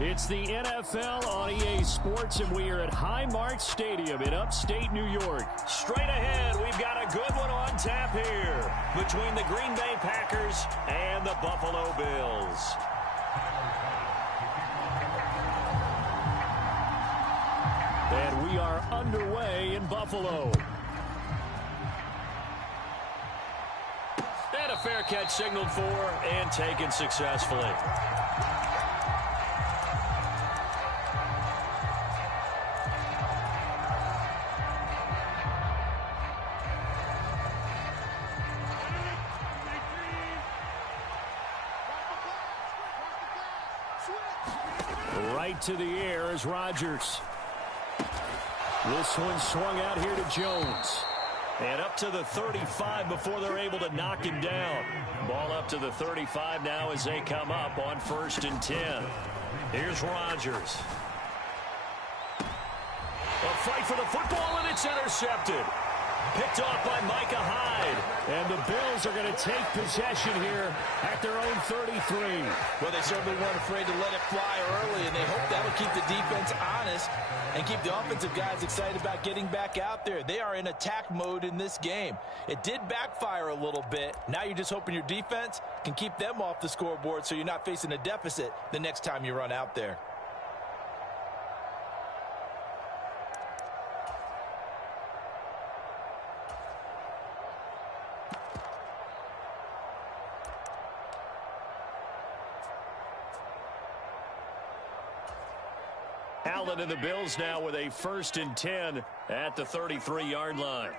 It's the NFL on EA Sports, and we are at Highmark Stadium in upstate New York. Straight ahead, we've got a good one on tap here between the Green Bay Packers and the Buffalo Bills. And we are underway in Buffalo. And a fair catch signaled for and taken successfully. Right to the air is Rodgers. This one swung out here to Jones. And up to the 35 before they're able to knock him down. Ball up to the 35 now as they come up on 1st and 10. Here's Rodgers. A fight for the football, and it's intercepted. Picked off by Micah Hyde. And the Bills are going to take possession here at their own 33. Well, they certainly weren't afraid to let it fly early, and they hope that'll keep the defense honest and keep the offensive guys excited about getting back out there. They are in attack mode in this game. It did backfire a little bit. Now you're just hoping your defense can keep them off the scoreboard so you're not facing a deficit the next time you run out there. Allen and the Bills now with a 1st and 10 at the 33-yard line.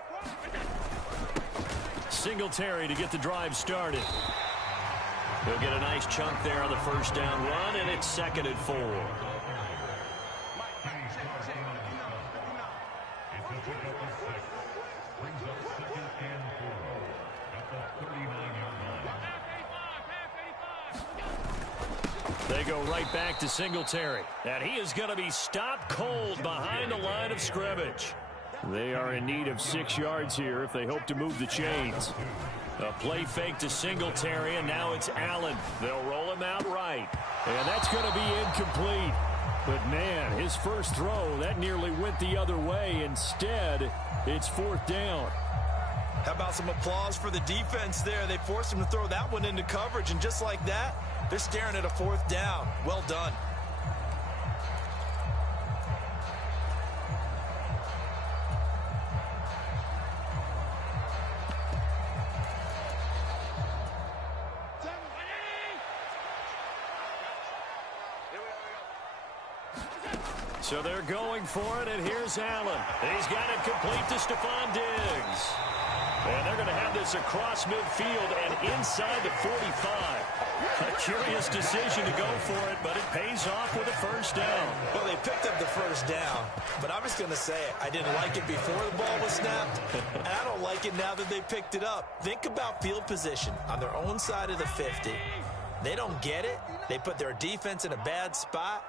Singletary to get the drive started. He'll get a nice chunk there on the 1st down run, and it's 2nd and 4. They go right back to Singletary. And he is going to be stopped cold behind the line of scrimmage. They are in need of 6 yards here if they hope to move the chains. A play fake to Singletary, and now it's Allen. They'll roll him out right. And that's going to be incomplete. But, man, his first throw, that nearly went the other way. Instead, it's 4th down. How about some applause for the defense there? They forced him to throw that one into coverage, and just like that, they're staring at a 4th down. Well done. So they're going for it, and here's Allen. He's got it complete to Stephon Diggs. And they're going to have this across midfield and inside the 45. A curious decision to go for it, but it pays off with a 1st down. Well, they picked up the 1st down, but I'm just going to say it. I didn't like it before the ball was snapped, and I don't like it now that they picked it up. Think about field position on their own side of the 50. They don't get it. They put their defense in a bad spot.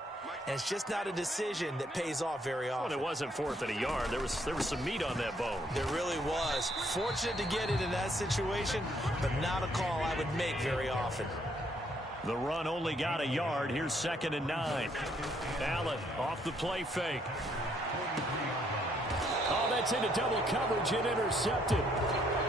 And it's just not a decision that pays off very often. Well, it wasn't 4th and a yard. There was some meat on that bone. There really was. Fortunate to get it in that situation, but not a call I would make very often. The run only got a yard. Here's 2nd and 9. Allen off the play fake. Oh, that's into double coverage and intercepted.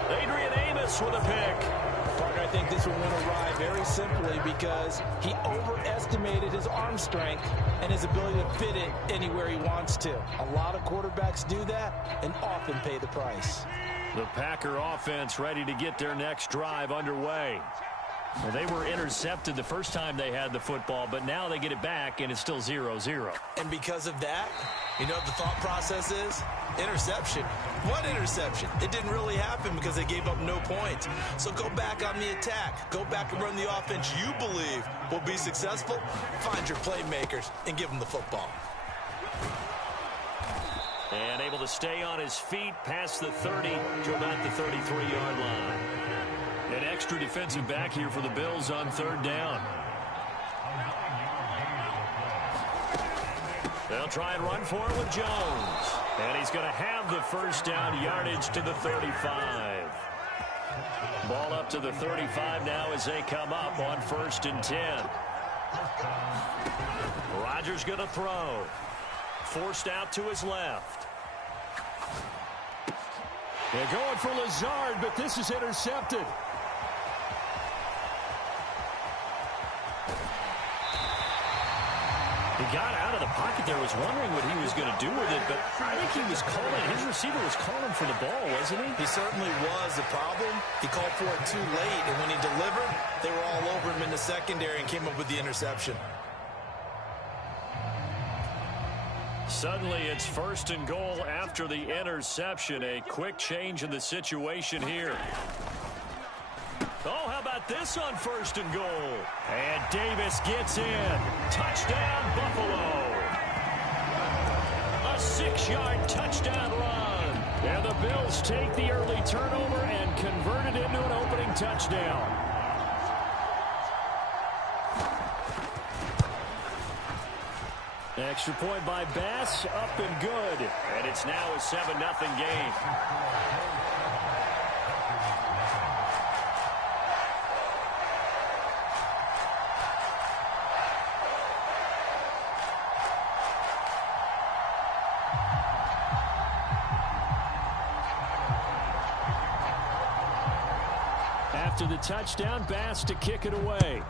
Adrian Amos with a pick. Parker, I think this one went awry very simply because he overestimated his arm strength and his ability to fit it anywhere he wants to. A lot of quarterbacks do that and often pay the price. The Packer offense ready to get their next drive underway. Well, they were intercepted the first time they had the football, but now they get it back, and it's still 0-0. And because of that, you know what the thought process is? Interception. What interception? It didn't really happen because they gave up no points. So go back on the attack. Go back and run the offense you believe will be successful. Find your playmakers and give them the football. And able to stay on his feet past the 30 to about the 33-yard line. An extra defensive back here for the Bills on 3rd down. They'll try and run for it with Jones. And he's going to have the 1st down yardage to the 35. Ball up to the 35 now as they come up on 1st and 10. Rodgers going to throw. Forced out to his left. They're going for Lazard, but this is intercepted. He got out of the pocket there, was wondering what he was going to do with it, but I think he was calling, his receiver was calling for the ball, wasn't he? He certainly was. The problem, he called for it too late, and when he delivered, they were all over him in the secondary and came up with the interception. Suddenly, it's 1st and goal after the interception. A quick change in the situation here. Oh, how about this on 1st and goal? And Davis gets in. Touchdown, Buffalo. A 6-yard touchdown run. And the Bills take the early turnover and convert it into an opening touchdown. Extra point by Bass, up and good. And it's now a 7-0 game. After the touchdown, Bass to kick it away.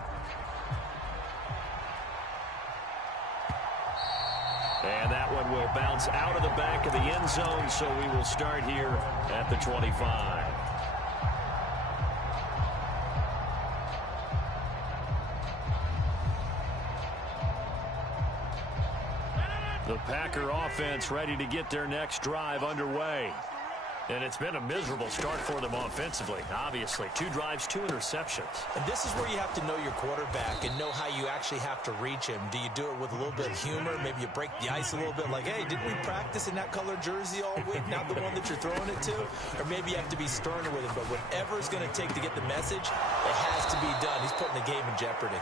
And that one will bounce out of the back of the end zone, so we will start here at the 25. The Packer offense ready to get their next drive underway. And it's been a miserable start for them offensively, obviously. 2 drives, 2 interceptions. And this is where you have to know your quarterback and know how you actually have to reach him. Do you do it with a little bit of humor? Maybe you break the ice a little bit like, hey, didn't we practice in that color jersey all week? Not the one that you're throwing it to? Or maybe you have to be sterner with him. But whatever it's going to take to get the message, it has to be done. He's putting the game in jeopardy.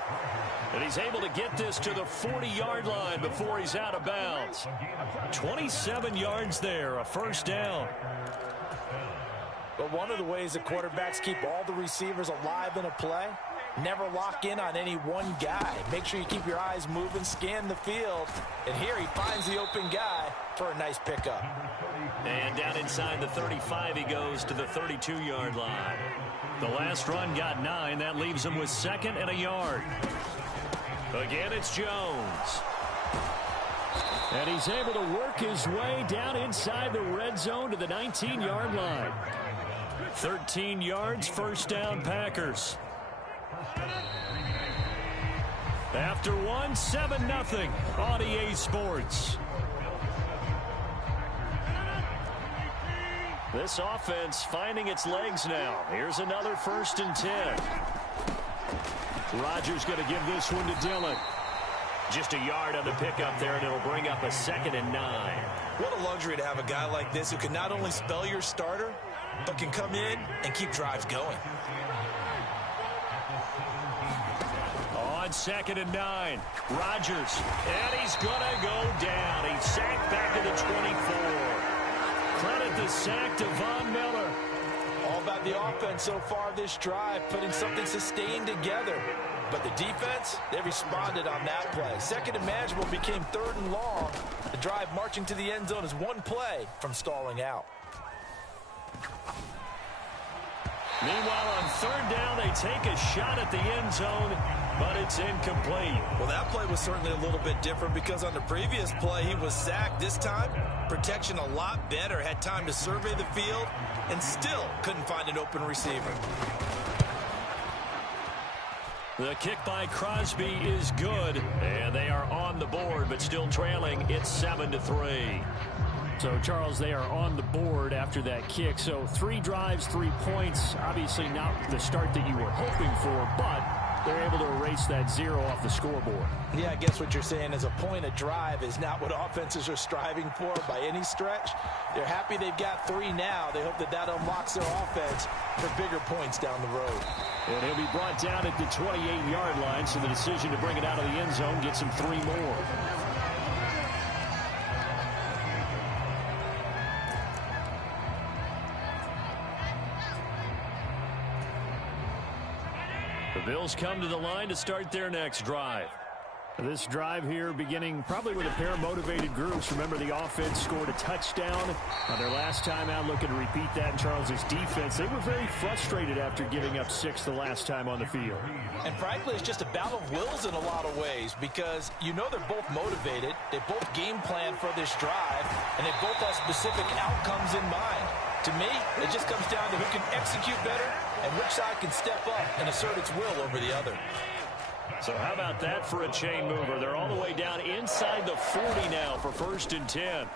And he's able to get this to the 40-yard line before he's out of bounds. 27 yards there, a 1st down. But one of the ways that quarterbacks keep all the receivers alive in a play, never lock in on any one guy. Make sure you keep your eyes moving, scan the field. And here he finds the open guy for a nice pickup. And down inside the 35, he goes to the 32-yard line. The last run got 9. That leaves him with 2nd and a yard. Again, it's Jones. And he's able to work his way down inside the red zone to the 19-yard line. 13 yards, 1st down, Packers. After 1, 7-0 on EA Sports. This offense finding its legs now. Here's another 1st and 10. Rodgers going to give this one to Dillon. Just a yard on the pickup there, and it'll bring up a 2nd and 9. What a luxury to have a guy like this who can not only spell your starter, but can come in and keep drives going. On 2nd and 9, Rodgers, and he's gonna go down. He's sacked back to the 24. Credit the sack to Von Miller. All about the offense so far this drive, putting something sustained together. But the defense, they responded on that play. 2nd and manageable became 3rd and long. The drive marching to the end zone is one play from stalling out. Meanwhile, on 3rd down, they take a shot at the end zone, but it's incomplete. Well, that play was certainly a little bit different because on the previous play, he was sacked. This time, protection a lot better, had time to survey the field, and still couldn't find an open receiver. The kick by Crosby is good, and they are on the board, but still trailing. It's 7-3. So, Charles, they are on the board after that kick. So 3 drives, 3 points. Obviously not the start that you were hoping for, but they're able to erase that 0 off the scoreboard. Yeah, I guess what you're saying is a point of drive is not what offenses are striving for by any stretch. They're happy they've got 3 now. They hope that that unlocks their offense for bigger points down the road. And he'll be brought down at the 28-yard line, so the decision to bring it out of the end zone gets him 3 more. The Bills come to the line to start their next drive. This drive here beginning probably with a pair of motivated groups. Remember, the offense scored a touchdown on their last time out, looking to repeat that in Charles's defense. They were very frustrated after giving up 6 the last time on the field. And frankly, it's just a battle of wills in a lot of ways because you know they're both motivated. They both game plan for this drive, and they both have specific outcomes in mind. To me, it just comes down to who can execute better and which side can step up and assert its will over the other. So how about that for a chain mover? They're all the way down inside the 40 now for 1st and 10.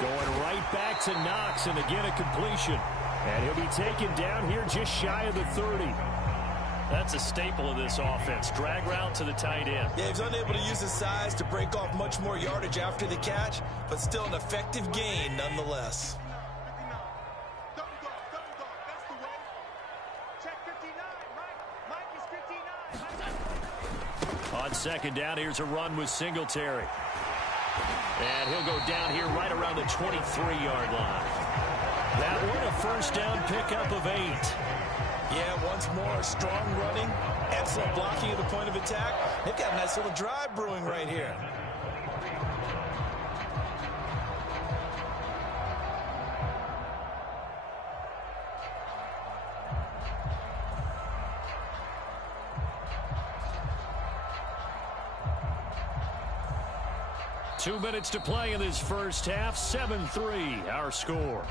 Going right back to Knox, and again a completion. And he'll be taken down here just shy of the 30. That's a staple of this offense. Drag route to the tight end. Yeah, he's unable to use his size to break off much more yardage after the catch, but still an effective gain nonetheless. On 2nd down, here's a run with Singletary. And he'll go down here right around the 23-yard line. That one a 1st down pickup of 8. Yeah, once more, strong running, excellent blocking at the point of attack. They've got a nice little drive brewing right here. Two minutes to play in this first half. 7-3, our score.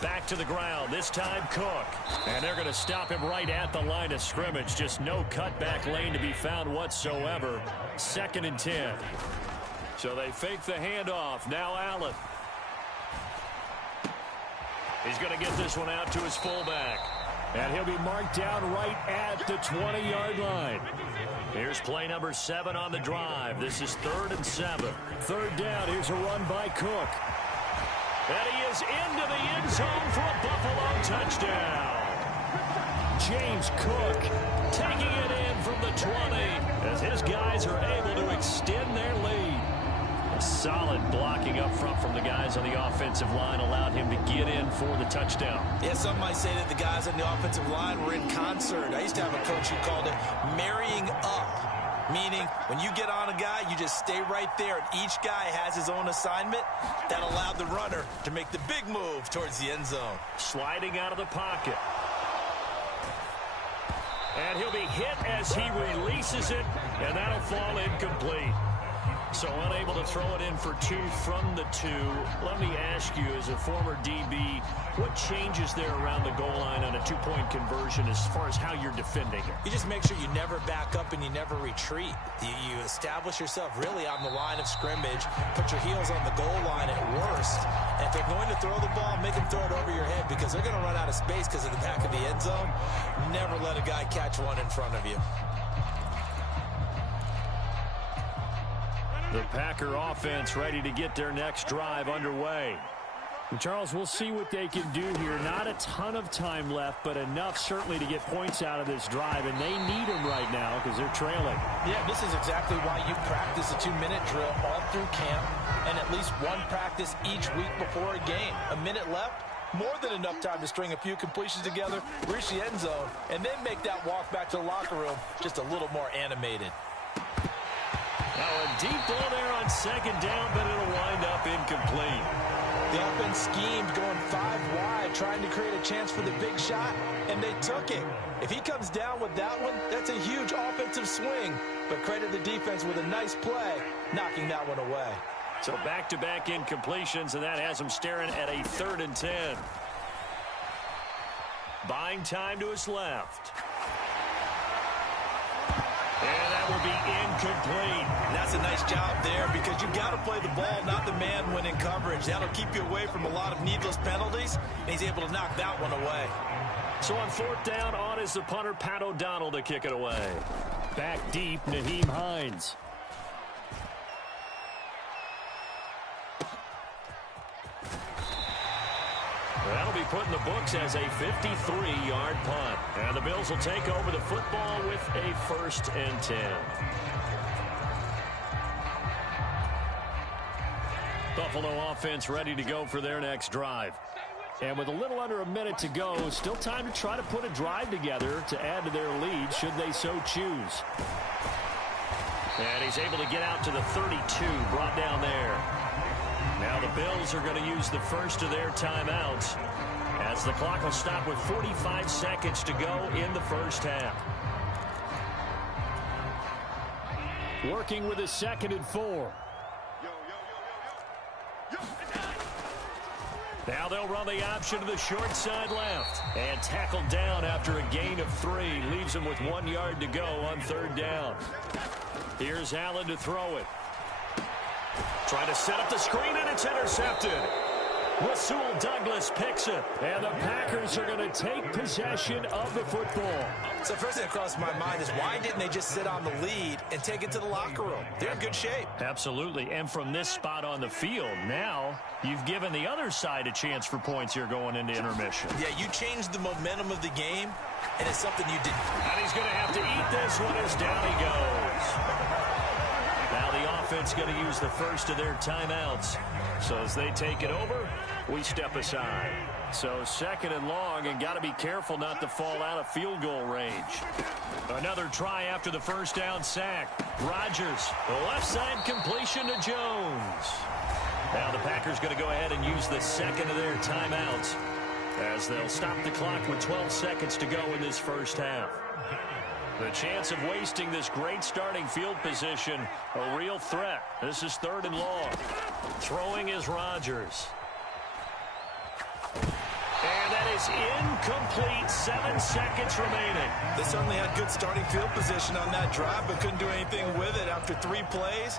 Back to the ground, this time Cook. And they're going to stop him right at the line of scrimmage. Just no cutback lane to be found whatsoever. 2nd and 10. So they fake the handoff. Now Allen. He's going to get this one out to his fullback. And he'll be marked down right at the 20-yard line. Here's play number 7 on the drive. This is 3rd and 7. 3rd down, here's a run by Cook. And he is into the end zone for a Buffalo touchdown. James Cook taking it in from the 20 as his guys are able to extend their lead. A solid blocking up front from the guys on the offensive line allowed him to get in for the touchdown. Yeah, some might say that the guys on the offensive line were in concert. I used to have a coach who called it marrying up. Meaning, when you get on a guy, you just stay right there, and each guy has his own assignment. That allowed the runner to make the big move towards the end zone. Sliding out of the pocket. And he'll be hit as he releases it, and that'll fall incomplete. So unable to throw it in for 2 from the 2. Let me ask you, as a former DB, what changes there around the goal line on a 2-point conversion as far as how you're defending it? You just make sure you never back up and you never retreat. You establish yourself really on the line of scrimmage, put your heels on the goal line at worst, and if they're going to throw the ball, make them throw it over your head because they're going to run out of space because of the back of the end zone. Never let a guy catch one in front of you. The Packer offense ready to get their next drive underway. And Charles, we'll see what they can do here. Not a ton of time left, but enough certainly to get points out of this drive, and they need them right now because they're trailing. Yeah, this is exactly why you practice a 2-minute drill all through camp and at least one practice each week before a game. A minute left, more than enough time to string a few completions together, reach the end zone, and then make that walk back to the locker room just a little more animated. Now a deep ball there on 2nd down, but it'll wind up incomplete. The offense schemed going 5 wide, trying to create a chance for the big shot, and they took it. If he comes down with that one, that's a huge offensive swing. But credit the defense with a nice play, knocking that one away. So back-to-back incompletions, and that has him staring at a 3rd and 10. Buying time to his left. And that will be incomplete. And that's a nice job there because you've got to play the ball, not the man when in coverage. That'll keep you away from a lot of needless penalties, and he's able to knock that one away. So on 4th down, on is the punter, Pat O'Donnell, to kick it away. Back deep, Naheem Hines. That'll be put in the books as a 53-yard punt. And the Bills will take over the football with a 1st and 10. Buffalo offense ready to go for their next drive. And with a little under a minute to go, still time to try to put a drive together to add to their lead should they so choose. And he's able to get out to the 32, brought down there. Now the Bills are going to use the first of their timeouts as the clock will stop with 45 seconds to go in the first half. Working with a 2nd and 4. Now they'll run the option to the short side left. And tackled down after a gain of 3. Leaves him with 1 yard to go on 3rd down. Here's Allen to throw it. Trying to set up the screen, and it's intercepted. Rasul Douglas picks it. And the Packers are going to take possession of the football. So first thing that crossed my mind is why didn't they just sit on the lead and take it to the locker room? They're in good shape. Absolutely. And from this spot on the field, now you've given the other side a chance for points here going into intermission. Yeah, you changed the momentum of the game, and it's something you didn't. And he's going to have to eat this one as down he goes. Now the offense going to use the first of their timeouts. So as they take it over, we step aside. So 2nd and long, and got to be careful not to fall out of field goal range. Another try after the 1st down sack. Rodgers, the left side completion to Jones. Now the Packers going to go ahead and use the 2nd of their timeouts as they'll stop the clock with 12 seconds to go in this first half. The chance of wasting this great starting field position, a real threat. This is 3rd and long. Throwing is Rodgers. And that is incomplete. 7 seconds remaining. They certainly had good starting field position on that drive, but couldn't do anything with it after 3 plays.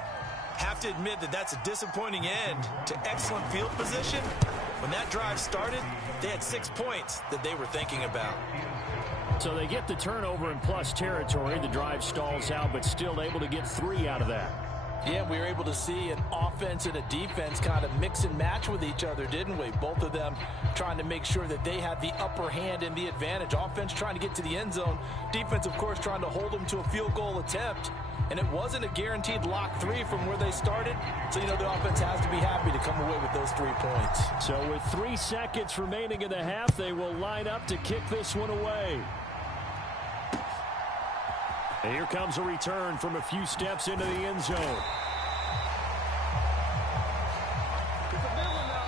Have to admit that that's a disappointing end to excellent field position. When that drive started, they had 6 points that they were thinking about. So they get the turnover in plus territory. The drive stalls out, but still able to get 3 out of that. Yeah, we were able to see an offense and a defense kind of mix and match with each other, didn't we? Both of them trying to make sure that they had the upper hand and the advantage. Offense trying to get to the end zone. Defense, of course, trying to hold them to a field goal attempt. And it wasn't a guaranteed lock 3 from where they started. So, you know, the offense has to be happy to come away with those 3 points. So with 3 seconds remaining in the half, they will line up to kick this one away. And here comes a return from a few steps into the end zone.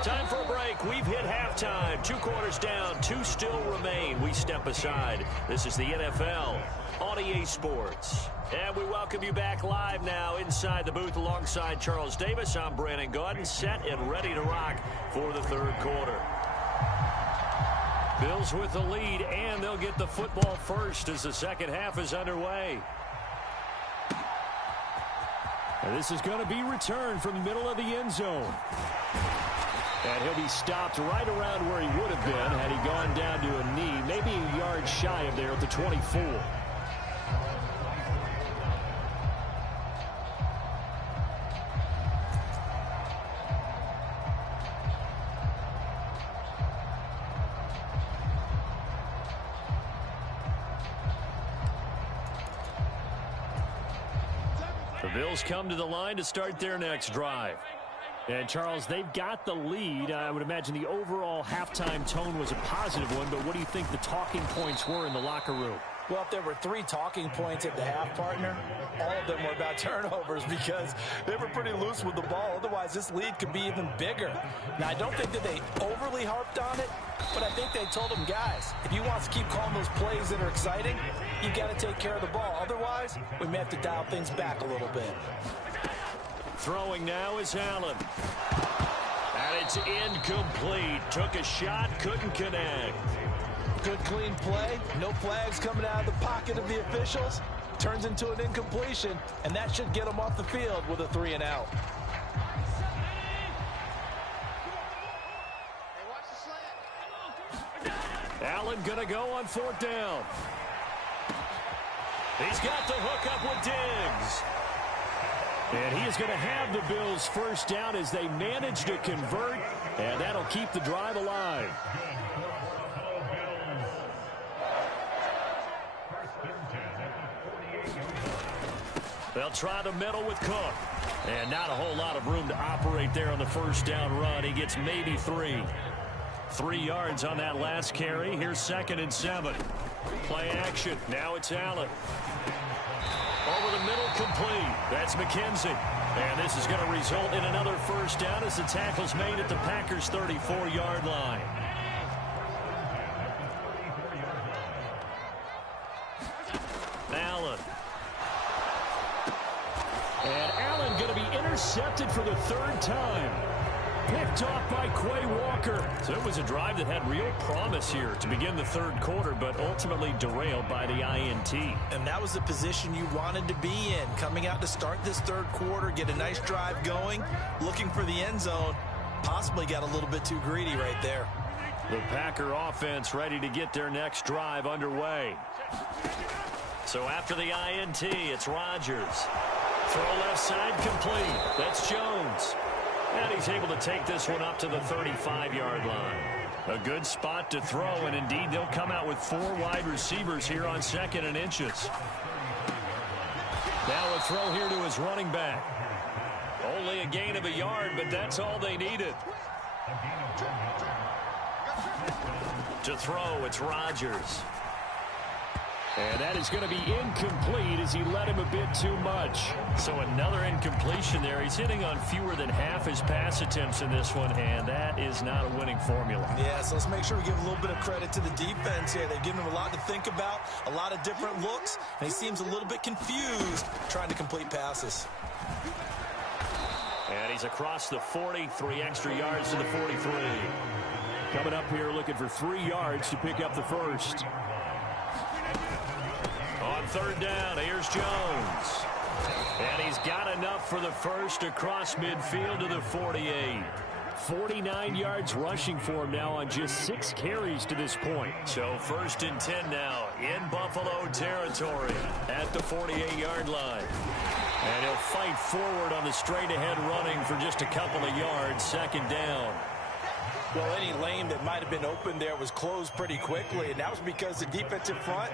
Time for a break. We've hit halftime. 2 quarters down, 2 still remain. We step aside. This is the NFL on EA Sports. And we welcome you back live now inside the booth alongside Charles Davis. I'm Brandon Gaudin, set and ready to rock for the 3rd quarter. Bills with the lead, and they'll get the football first as the 2nd half is underway. And this is going to be returned from the middle of the end zone. And he'll be stopped right around where he would have been had he gone down to a knee, maybe a yard shy of there at the 24. The Bills come to the line to start their next drive. And, Charles, they've got the lead. I would imagine the overall halftime tone was a positive one, but what do you think the talking points were in the locker room? Well, if there were 3 talking points at the half, partner, all of them were about turnovers because they were pretty loose with the ball. Otherwise, this lead could be even bigger. Now, I don't think that they overly harped on it, but I think they told them, guys, if you want us to keep calling those plays that are exciting, you got to take care of the ball. Otherwise, we may have to dial things back a little bit. Throwing now is Allen. And it's incomplete. Took a shot, couldn't connect. Good clean play. No flags coming out of the pocket of the officials. Turns into an incompletion, and that should get them off the field with a 3 and out. Allen gonna go on 4th down. He's got the hook up with Diggs. And he is going to have the Bills first down as they manage to convert And that'll keep the drive alive. They'll try the middle with Cook. And not a whole lot of room to operate there on the first down run. He gets maybe 3. 3 yards on that last carry. Here's 2nd and 7. Play action. Now it's Allen. Over the middle, complete. That's McKenzie. And this is going to result in another first down as the tackle's made at the Packers' 34-yard line. Allen. And Allen going to be intercepted for the 3rd time. Picked off by Quay Walker. So it was a drive that had real promise here to begin the 3rd quarter, but ultimately derailed by the INT. And that was the position you wanted to be in. Coming out to start this 3rd quarter, get a nice drive going, looking for the end zone. Possibly got a little bit too greedy right there. The Packer offense ready to get their next drive underway. So after the INT, it's Rodgers. Throw left side complete. That's Jones. And he's able to take this one up to the 35-yard line. A good spot to throw, and indeed they'll come out with 4 wide receivers here on 2nd and inches. Now a throw here to his running back. Only a gain of a yard, but that's all they needed. To throw, it's Rodgers. And that is going to be incomplete as he led him a bit too much. So another incompletion there. He's hitting on fewer than half his pass attempts in this one, and that is not a winning formula. Yeah, so let's make sure we give a little bit of credit to the defense here. They've given him a lot to think about, a lot of different looks, and he seems a little bit confused trying to complete passes. And he's across the 40, 3 extra yards to the 43. Coming up here looking for 3 yards to pick up the first. On 3rd down, here's Jones. And he's got enough for the first across midfield to the 48. 49 yards rushing for him now on just 6 carries to this point. So 1st and 10 now in Buffalo territory at the 48-yard line. And he'll fight forward on the straight-ahead running for just a couple of yards. 2nd down. Well, any lane that might have been open there was closed pretty quickly, and that was because the defensive front,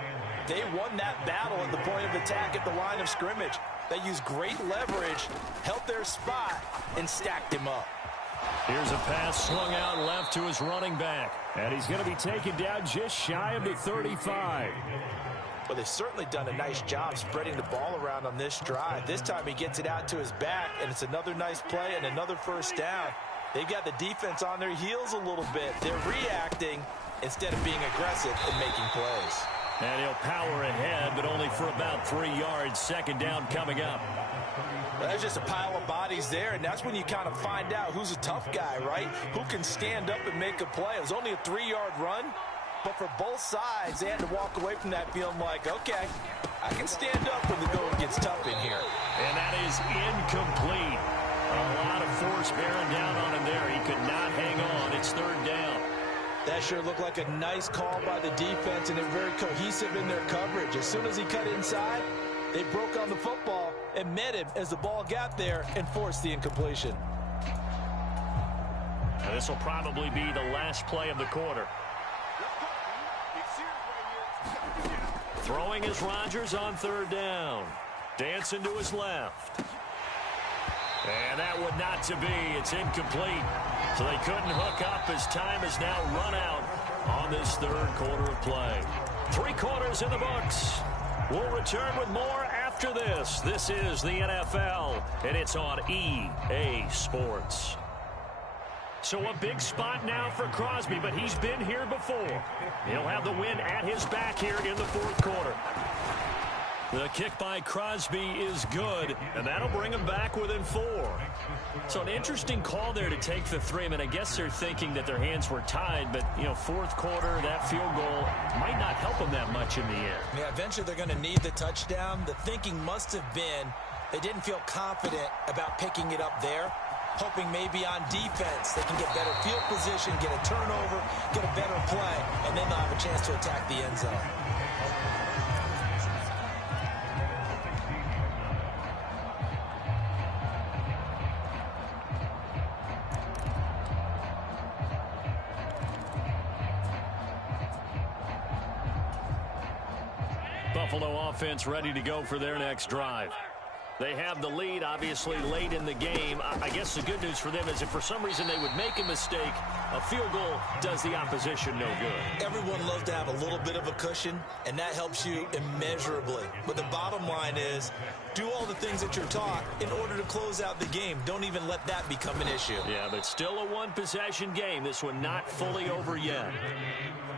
they won that battle at the point of attack at the line of scrimmage. They used great leverage, held their spot, and stacked him up. Here's a pass swung out left to his running back. And he's going to be taken down just shy of the 35. Well, they've certainly done a nice job spreading the ball around on this drive. This time he gets it out to his back, and it's another nice play and another first down. They've got the defense on their heels a little bit. They're reacting instead of being aggressive and making plays. And he'll power ahead, but only for about 3 yards. 2nd down coming up. Well, there's just a pile of bodies there, and that's when you kind of find out who's a tough guy, right? Who can stand up and make a play. It was only a 3-yard run, but for both sides, they had to walk away from that feeling like, okay, I can stand up when the going gets tough in here. And that is incomplete. A lot of force bearing down on him there. He could not hang on. It's 3rd down. That sure looked like a nice call by the defense, and they're very cohesive in their coverage. As soon as he cut inside, they broke on the football and met him as the ball got there and forced the incompletion. Now this will probably be the last play of the quarter. Throwing is Rodgers on 3rd down. Dancing to his left. And that would not to be. It's incomplete. So they couldn't hook up as time has now run out on this 3rd quarter of play. 3 quarters in the books. We'll return with more after this. This is the NFL, and it's on EA Sports. So a big spot now for Crosby, but he's been here before. He'll have the win at his back here in the 4th quarter. The kick by Crosby is good, and that'll bring him back within 4. So an interesting call there to take the 3. I mean, I guess they're thinking that their hands were tied, but, you know, 4th quarter, that field goal might not help them that much in the end. Yeah, eventually they're going to need the touchdown. The thinking must have been they didn't feel confident about picking it up there, hoping maybe on defense they can get better field position, get a turnover, get a better play, and then they'll have a chance to attack the end zone. Buffalo offense ready to go for their next drive. They have the lead, obviously, late in the game. I guess the good news for them is if for some reason they would make a mistake, a field goal does the opposition no good. Everyone loves to have a little bit of a cushion, and that helps you immeasurably. But the bottom line is, do all the things that you're taught in order to close out the game. Don't even let that become an issue. Yeah, but still a one-possession game. This one not fully over yet.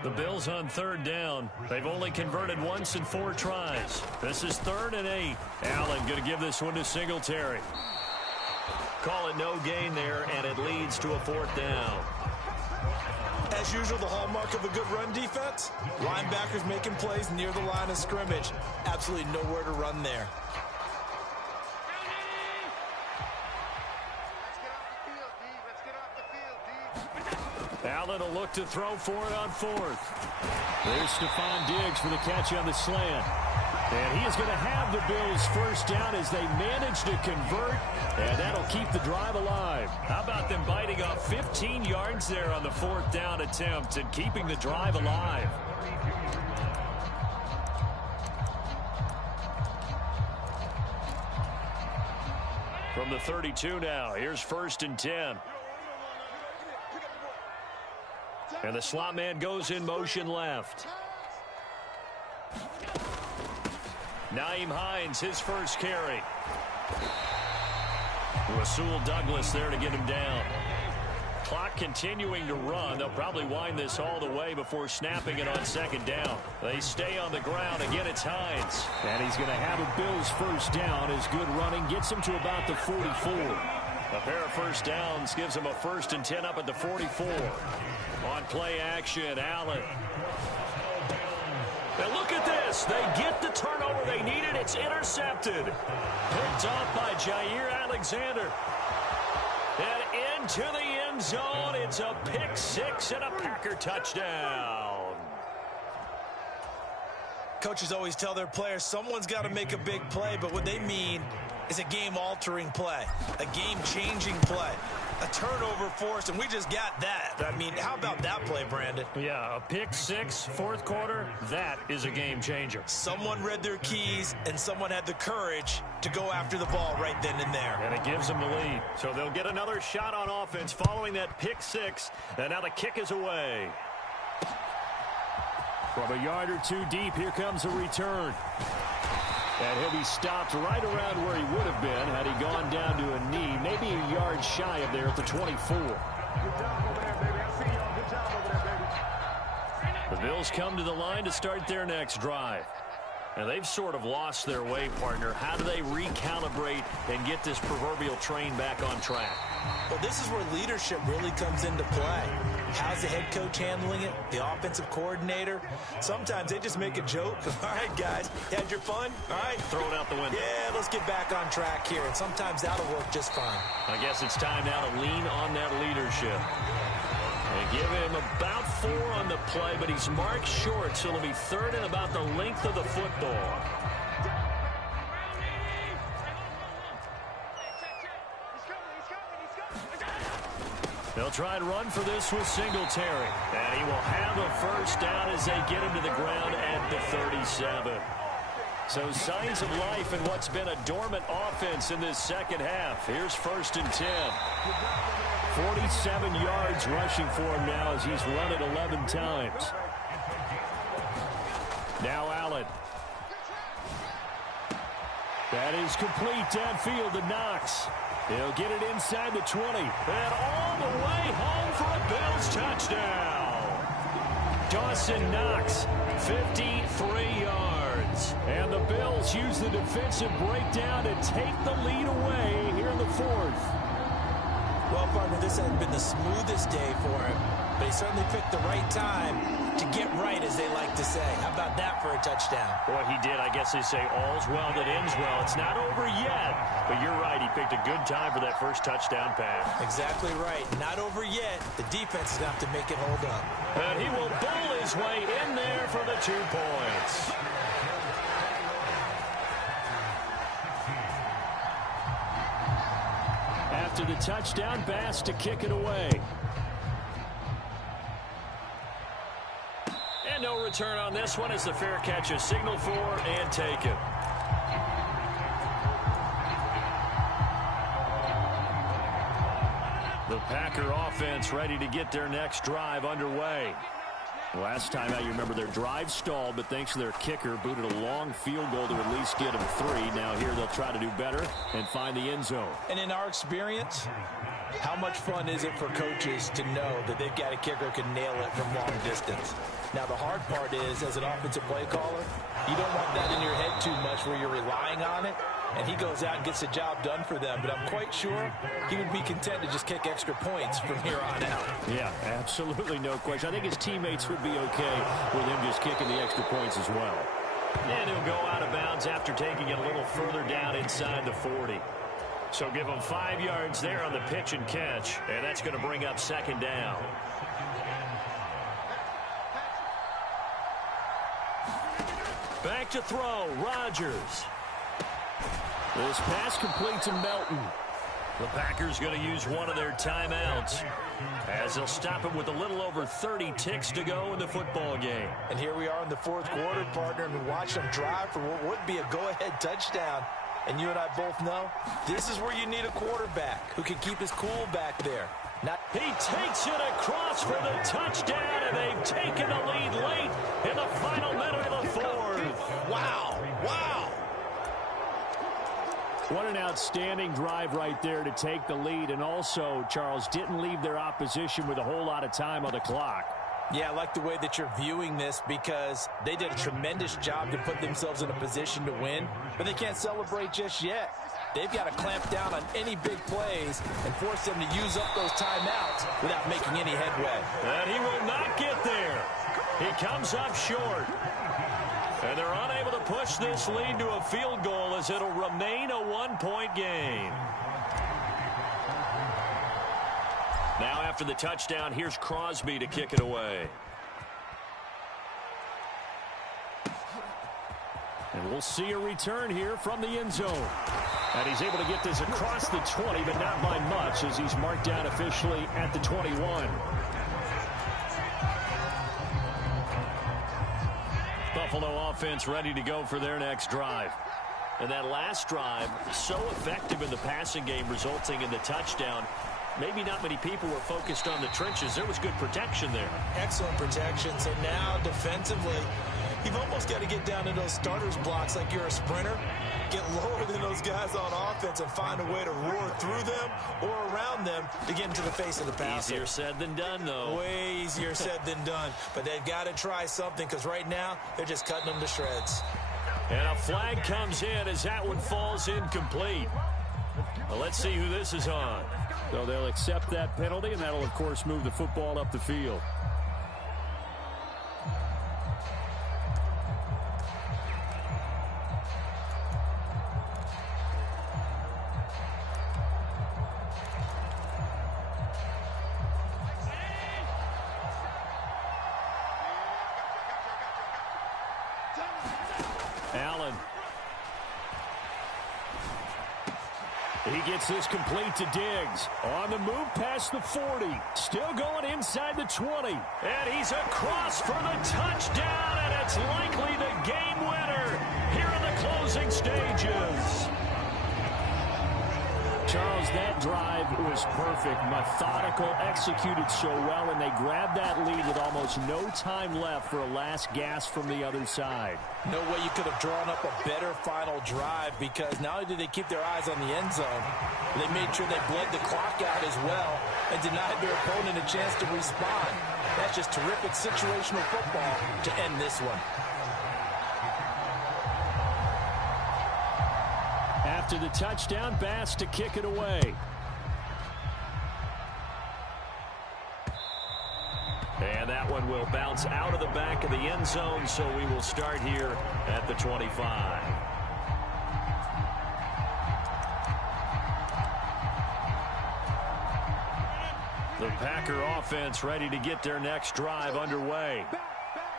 The Bills on third down. They've only converted once in 4 tries. This is 3rd and 8. Allen going to give this one to Singletary. Call it no gain there, and it leads to a 4th down. As usual, the hallmark of a good run defense, linebackers making plays near the line of scrimmage. Absolutely nowhere to run there. Allen will look to throw for it on 4th. There's Stephon Diggs for the catch on the slant. And he is going to have the Bills first down as they manage to convert, and that'll keep the drive alive. How about them biting off 15 yards there on the 4th down attempt and keeping the drive alive? From the 32 now, here's 1st and 10. And the slot man goes in motion left. Nyheim Hines, his first carry. Rasul Douglas there to get him down. Clock continuing to run. They'll probably wind this all the way before snapping it on 2nd down. They stay on the ground. Again, it's Hines. And he's going to have a Bills first down. His good running gets him to about the 44. A pair of first downs gives him a 1st and 10 up at the 44. On play action, Allen. And look at this. They get the turnover they needed. It's intercepted. Picked off by Jair Alexander. And into the end zone. It's a pick 6 and a Packer touchdown. Coaches always tell their players someone's got to make a big play, but what they mean is a game-altering play, a game-changing play, a turnover force, and we just got that. I mean, how about that play, Brandon? Yeah, a pick 6, 4th quarter, that is a game changer. Someone read their keys, and someone had the courage to go after the ball right then and there. And it gives them the lead. So they'll get another shot on offense following that pick 6, and now the kick is away. From a yard or 2 deep, here comes a return. And he'll be stopped right around where he would have been had he gone down to a knee, maybe a yard shy of there at the 24. The Bills come to the line to start their next drive. And they've sort of lost their way, partner. How do they recalibrate and get this proverbial train back on track? Well, this is where leadership really comes into play. How's the head coach handling it? The offensive coordinator? Sometimes they just make a joke. All right, guys, you had your fun? All right. Throw it out the window. Yeah, let's get back on track here. And sometimes that'll work just fine. I guess it's time now to lean on that leadership. They give him about 4 on the play, but he's marked short, so it'll be 3rd and about the length of the football. They'll try and run for this with Singletary. And he will have a first down as they get him to the ground at the 37. So signs of life in what's been a dormant offense in this second half. Here's 1st and 10. 47 yards rushing for him now as he's run it 11 times. Now Allen. That is complete downfield to Knox. He'll get it inside the 20. And all the way home for a Bills touchdown. Dawson Knox, 53 yards. And the Bills use the defensive breakdown to take the lead away here in the 4th. Well, partner, this hasn't been the smoothest day for him, but he certainly picked the right time to get right, as they like to say. How about that for a touchdown? Boy, he did. I guess they say all's well that ends well. It's not over yet, but you're right. He picked a good time for that first touchdown pass. Exactly right. Not over yet. The defense is going to have to make it hold up. And he will bowl his way in there for the 2 points. After the touchdown, Bass to kick it away. And no return on this one as the fair catch is signaled for and taken. The Packer offense ready to get their next drive underway. Last time out, you remember their drive stalled, but thanks to their kicker, booted a long field goal to at least get them 3. Now here they'll try to do better and find the end zone. And in our experience, how much fun is it for coaches to know that they've got a kicker who can nail it from long distance? Now, the hard part is, as an offensive play caller, you don't want that in your head too much where you're relying on it, and he goes out and gets the job done for them. But I'm quite sure he would be content to just kick extra points from here on out. Yeah, absolutely no question. I think his teammates would be okay with him just kicking the extra points as well. And he'll go out of bounds after taking it a little further down inside the 40. So give him 5 yards there on the pitch and catch, and that's going to bring up second down. Back to throw, Rodgers. This pass complete to Melton. The Packers going to use one of their timeouts as they'll stop him with a little over 30 ticks to go in the football game. And here we are in the fourth quarter, partner, and watch them drive for what would be a go-ahead touchdown. And you and I both know this is where you need a quarterback who can keep his cool back there. He takes it across for the touchdown, and they've taken the lead late in the final minute of the fourth. Wow, wow. What an outstanding drive right there to take the lead, and also, Charles, didn't leave their opposition with a whole lot of time on the clock. Yeah, I like the way that you're viewing this because they did a tremendous job to put themselves in a position to win, but they can't celebrate just yet. They've got to clamp down on any big plays and force them to use up those timeouts without making any headway. And he will not get there. He comes up short. And they're unable to push this lead to a field goal as it'll remain a one-point game. Now after the touchdown, here's Crosby to kick it away. And we'll see a return here from the end zone. And he's able to get this across the 20, but not by much as he's marked down officially at the 21. Buffalo offense ready to go for their next drive. And that last drive, so effective in the passing game, resulting in the touchdown. Maybe not many people were focused on the trenches. There was good protection there. Excellent protection. So now defensively, you've almost got to get down to those starters blocks like you're a sprinter. Get lower than those guys on offense and find a way to roar through them or around them to get into the face of the passer. Easier said than done, though. Way easier said than done. But they've got to try something because right now they're just cutting them to shreds. And a flag comes in as that one falls incomplete. Well, let's see who this is on. So they'll accept that penalty, and that'll, of course, move the football up the field. Allen. He gets this complete to Diggs. On the move past the 40. Still going inside the 20. And he's across for the touchdown, and it's likely the game winner here in the closing stages. Charles, that drive was perfect. Methodical, executed so well, and they grabbed that lead with almost no time left for a last gasp from the other side. No way you could have drawn up a better final drive because not only did they keep their eyes on the end zone, they made sure they bled the clock out as well and denied their opponent a chance to respond. That's just terrific situational football to end this one. After the touchdown, Bass to kick it away. And that one will bounce out of the back of the end zone, so we will start here at the 25. The Packer offense ready to get their next drive underway.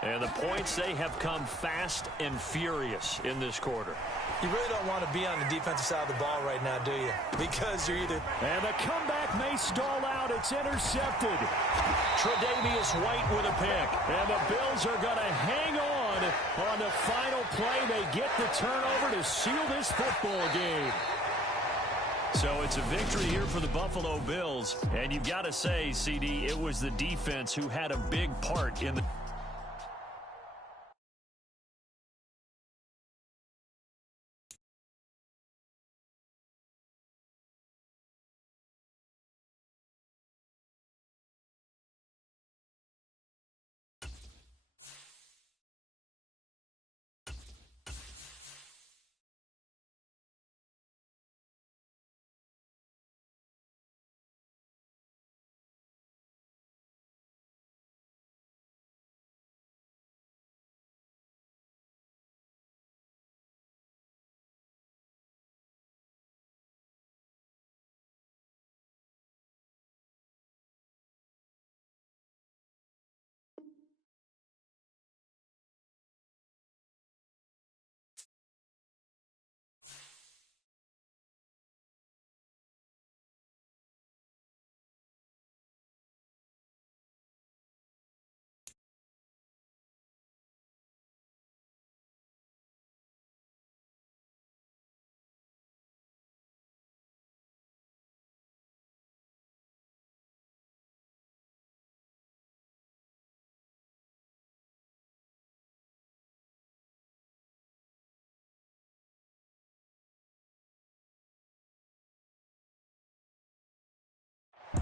And the points, they have come fast and furious in this quarter. You really don't want to be on the defensive side of the ball right now, do you? Because you're either... And the comeback may stall out out. It's intercepted. Tre'Davious White with a pick. And the Bills are going to hang on the final play. They get the turnover to seal this football game. So it's a victory here for the Buffalo Bills. And you've got to say, CD, it was the defense who had a big part in the...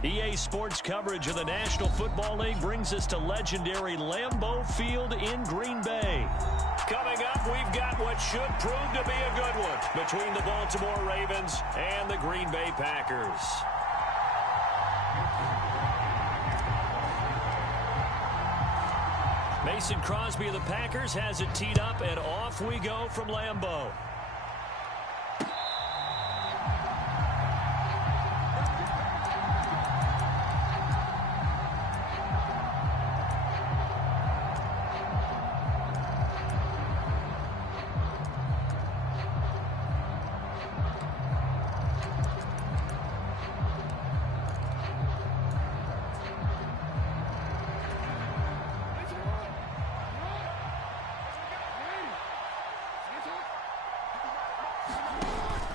EA Sports coverage of the National Football League brings us to legendary Lambeau Field in Green Bay. Coming up, we've got what should prove to be a good one between the Baltimore Ravens and the Green Bay Packers. Mason Crosby of the Packers has it teed up, and off we go from Lambeau.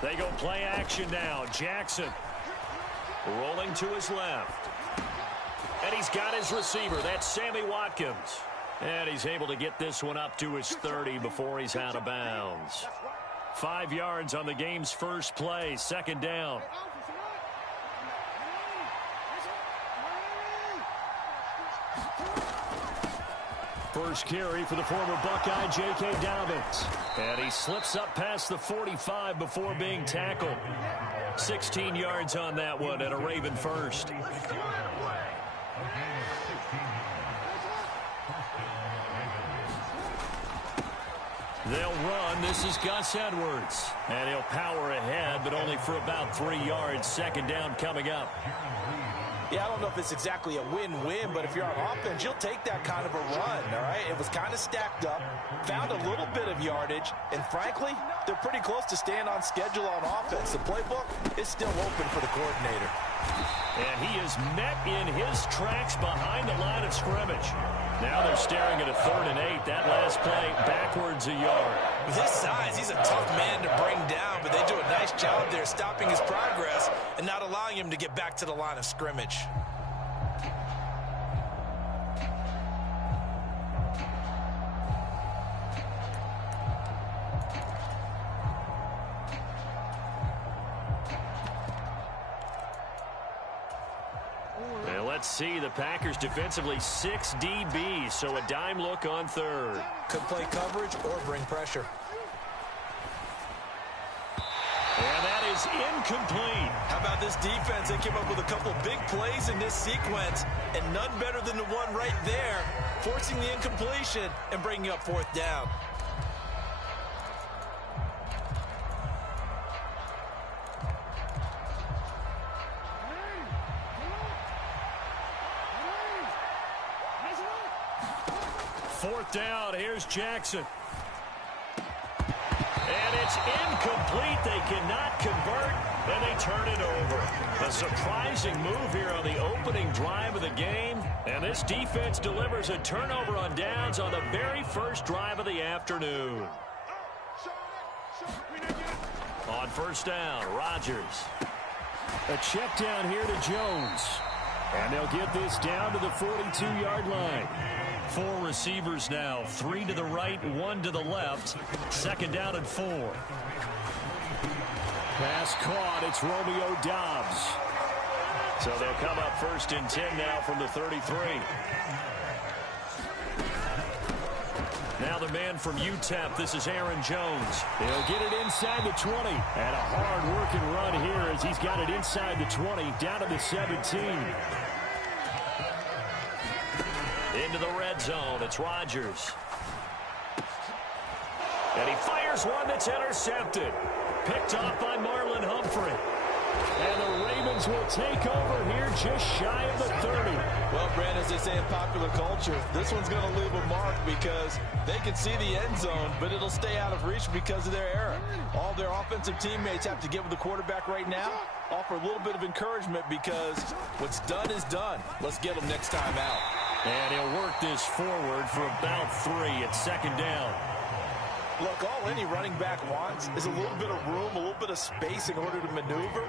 They go play action now. Jackson rolling to his left. And he's got his receiver. That's Sammy Watkins. And he's able to get this one up to his 30 before he's out of bounds. 5 yards on the game's first play. Second down. First carry for the former Buckeye, J.K. Dobbins. And he slips up past the 45 before being tackled. 16 yards on that one and a Raven first. They'll run. This is Gus Edwards. And he'll power ahead, but only for about 3 yards. Second down coming up. Yeah, I don't know if it's exactly a win-win, but if you're on offense, you'll take that kind of a run, all right? It was kind of stacked up, found a little bit of yardage, and frankly, they're pretty close to staying on schedule on offense. The playbook is still open for the coordinator. And he is met in his tracks behind the line of scrimmage. Now they're staring at a 3rd and 8. That last play backwards a yard. With his size, he's a tough man to bring down, but they do a nice job there stopping his progress and not allowing him to get back to the line of scrimmage. Let's see, the Packers defensively 6 DBs, so a dime look on 3rd. Could play coverage or bring pressure. And that is incomplete. How about this defense? They came up with a couple big plays in this sequence, and none better than the one right there, forcing the incompletion and bringing up 4th down. Fourth down, here's Jackson. And it's incomplete. They cannot convert, and they turn it over. A surprising move here on the opening drive of the game. And this defense delivers a turnover on downs on the very first drive of the afternoon. On first down, Rodgers. A check down here to Jones. And they'll get this down to the 42-yard line. 4 receivers now, 3 to the right, 1 to the left. Second down and 4. Pass caught. It's Romeo Doubs. So they'll come up first and 10 now from the 33. Now the man from UTEP, this is Aaron Jones. He'll get it inside the 20. And a hard-working run here as he's got it inside the 20, down to the 17. Into the red zone, it's Rodgers. And he fires one that's intercepted. Picked off by Marlon Humphrey. And the Ravens will take over here just shy of the 30. Well, Brandon, as they say in popular culture, this one's going to leave a mark because they can see the end zone, but it'll stay out of reach because of their error. All their offensive teammates have to give the quarterback right now, offer a little bit of encouragement because what's done is done. Let's get them next time out. And he'll work this forward for about 3 at second down. Look, all any running back wants is a little bit of room, a little bit of space in order to maneuver.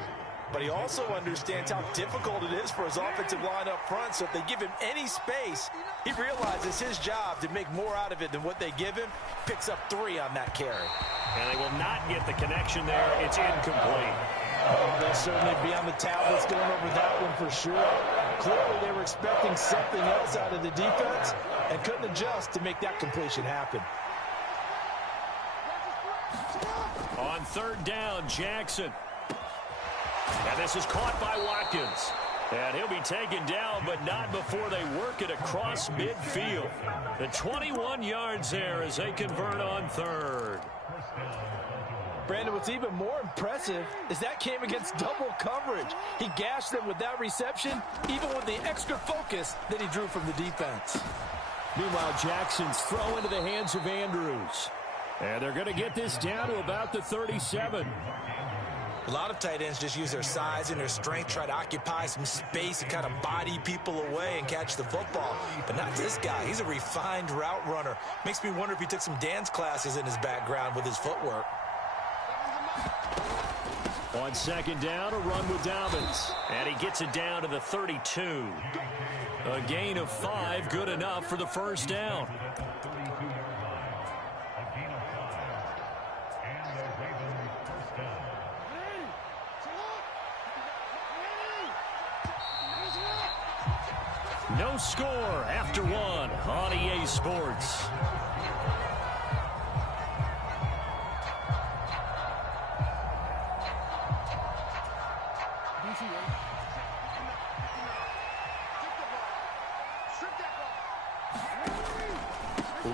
But he also understands how difficult it is for his offensive line up front. So if they give him any space, he realizes his job to make more out of it than what they give him. Picks up 3 on that carry. And they will not get the connection there. It's incomplete. Oh, they'll certainly be on the tablets going over that one for sure. Clearly they were expecting something else out of the defense and couldn't adjust to make that completion happen. On third down, Jackson. And this is caught by Watkins. And he'll be taken down, but not before they work it across midfield. The 21 yards there as they convert on third. Brandon, what's even more impressive is that came against double coverage. He gashed them with that reception, even with the extra focus that he drew from the defense. Meanwhile, Jackson's throw into the hands of Andrews. And they're going to get this down to about the 37. A lot of tight ends just use their size and their strength, try to occupy some space and kind of body people away and catch the football. But not this guy. He's a refined route runner. Makes me wonder if he took some dance classes in his background with his footwork. On second down, a run with Dobbins. And he gets it down to the 32. A gain of 5, good enough for the first down. No score after 1 on EA Sports.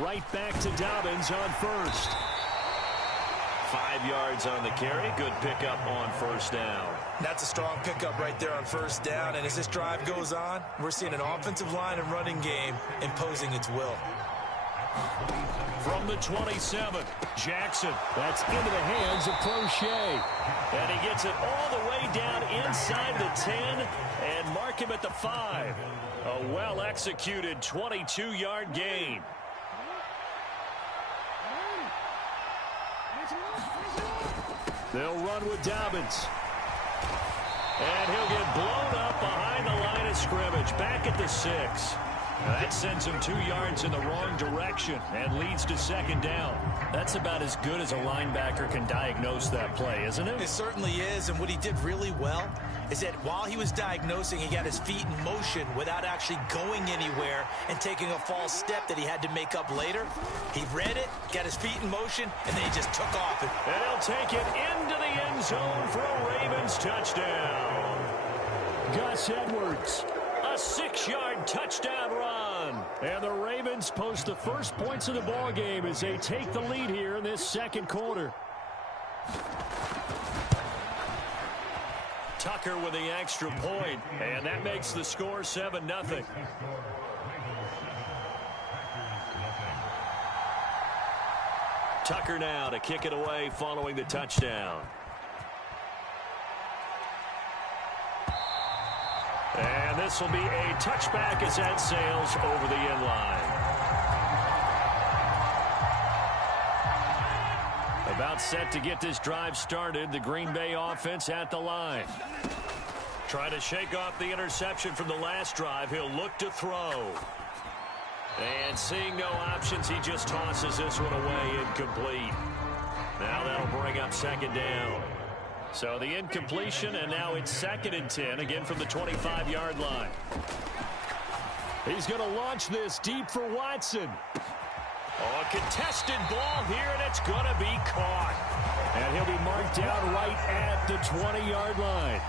Right back to Dobbins on first. 5 yards on the carry. Good pickup on first down. That's a strong pickup right there on first down. And as this drive goes on, we're seeing an offensive line and running game imposing its will. From the 27, Jackson. That's into the hands of Crochet. And he gets it all the way down inside the 10 and mark him at the 5. A well-executed 22-yard gain. They'll run with Dobbins. And he'll get blown up behind the line of scrimmage, back at the 6. That sends him 2 yards in the wrong direction and leads to second down. That's about as good as a linebacker can diagnose that play, isn't it? It certainly is, and what he did really well is that while he was diagnosing, he got his feet in motion without actually going anywhere and taking a false step that he had to make up later. He read it, got his feet in motion, and then he just took off. And he'll take it into the end zone for a Ravens touchdown. Gus Edwards. A 6-yard touchdown run. And the Ravens post the first points of the ball game as they take the lead here in this second quarter. Tucker with the extra point, and that makes the score 7-0. Tucker now to kick it away following the touchdown. And this will be a touchback as that sails over the end line. About set to get this drive started. The Green Bay offense at the line. Trying to shake off the interception from the last drive. He'll look to throw. And seeing no options, he just tosses this one away, incomplete. Now that'll bring up second down. So the incompletion, and now it's 2nd and 10, again from the 25-yard line. He's going to launch this deep for Watson. Oh, a contested ball here, and it's going to be caught. And he'll be marked down right at the 20-yard line.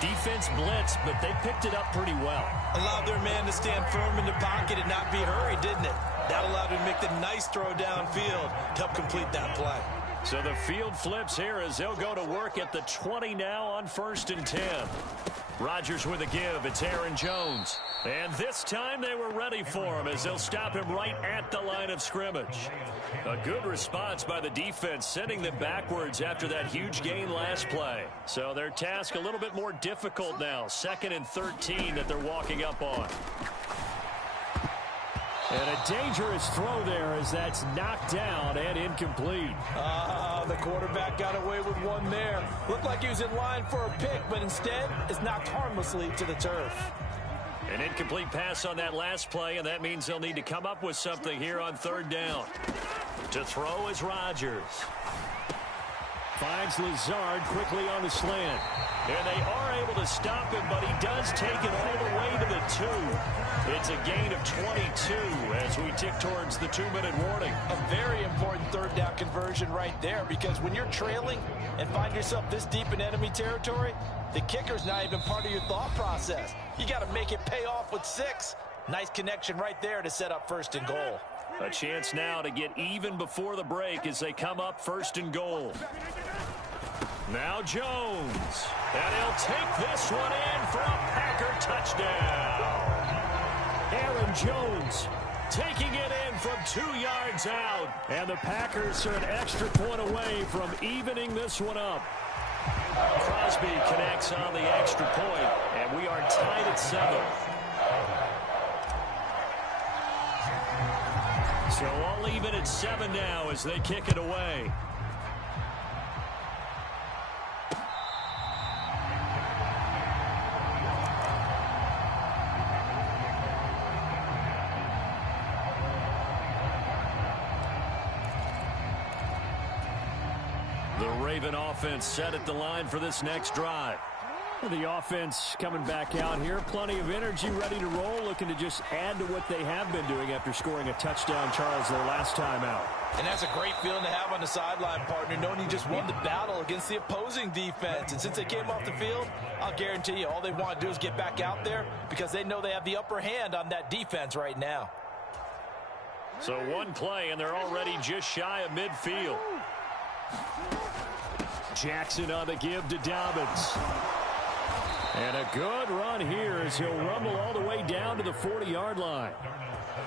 Defense blitzed, but they picked it up pretty well. Allowed their man to stand firm in the pocket and not be hurried, didn't it? That allowed him to make the nice throw downfield to help complete that play. So the field flips here as they'll go to work at the 20 now on 1st and 10. Rodgers with a give. It's Aaron Jones. And this time they were ready for him as they'll stop him right at the line of scrimmage. A good response by the defense, sending them backwards after that huge gain last play. So their task a little bit more difficult now. 2nd and 13 that they're walking up on. And a dangerous throw there as that's knocked down and incomplete. The quarterback got away with one there. Looked like he was in line for a pick, but instead is knocked harmlessly to the turf. An incomplete pass on that last play, and that means they'll need to come up with something here on 3rd down. To throw is Rodgers. Finds Lazard quickly on the slant. And they are able to stop him, but he does take it all the way to the 2. It's a gain of 22 as we tick towards the 2-minute warning. A very important 3rd down conversion right there, because when you're trailing and find yourself this deep in enemy territory, the kicker's not even part of your thought process. You got to make it pay off with 6. Nice connection right there to set up 1st and goal. A chance now to get even before the break as they come up 1st and goal. Now Jones. And he'll take this one in for a Packer touchdown. Aaron Jones taking it in from 2 yards out. And the Packers are an extra point away from evening this one up. Crosby connects on the extra point, and we are tied at 7. So all even at 7 now as they kick it away. The Raven offense set at the line for this next drive. The offense coming back out here. Plenty of energy, ready to roll, looking to just add to what they have been doing after scoring a touchdown, Charles, their last time out. And that's a great feeling to have on the sideline, partner, knowing you just won the battle against the opposing defense. And since they came off the field, I'll guarantee you all they want to do is get back out there because they know they have the upper hand on that defense right now. So one play, and they're already just shy of midfield. Jackson on the give to Dobbins. And a good run here as he'll rumble all the way down to the 40-yard line.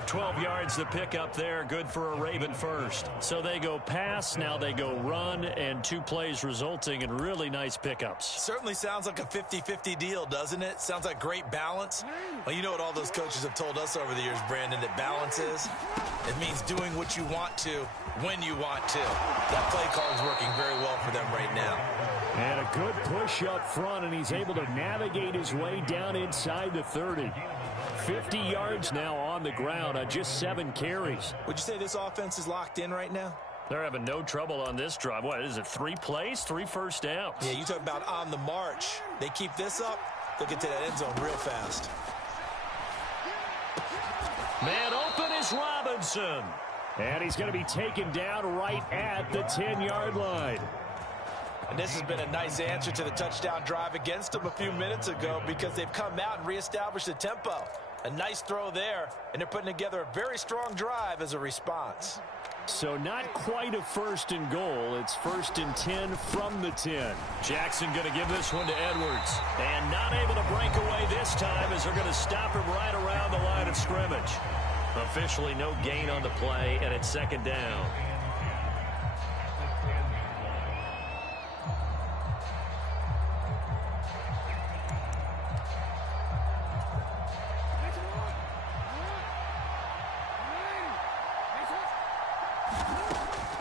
12 yards to pick up there, good for a Raven first. So they go pass, now they go run, and 2 plays resulting in really nice pickups. Certainly sounds like a 50-50 deal, doesn't it? Sounds like great balance. Well, you know what all those coaches have told us over the years, Brandon, that balance is? It means doing what you want to when you want to. That play call is working very well for them right now. And a good push up front, and he's able to navigate his way down inside the 30. 50 yards now on the ground on just 7 carries. Would you say this offense is locked in right now? They're having no trouble on this drive. What is it, 3 plays, 3 first downs? Yeah, you talk about on the march. They keep this up, they'll get to that end zone real fast. Man open is Robinson. And he's going to be taken down right at the 10-yard line. And this has been a nice answer to the touchdown drive against them a few minutes ago because they've come out and reestablished the tempo. A nice throw there, and they're putting together a very strong drive as a response. So not quite a 1st and goal. It's 1st and 10 from the 10. Jackson going to give this one to Edwards. And not able to break away this time as they're going to stop him right around the line of scrimmage. Officially no gain on the play, and it's 2nd down.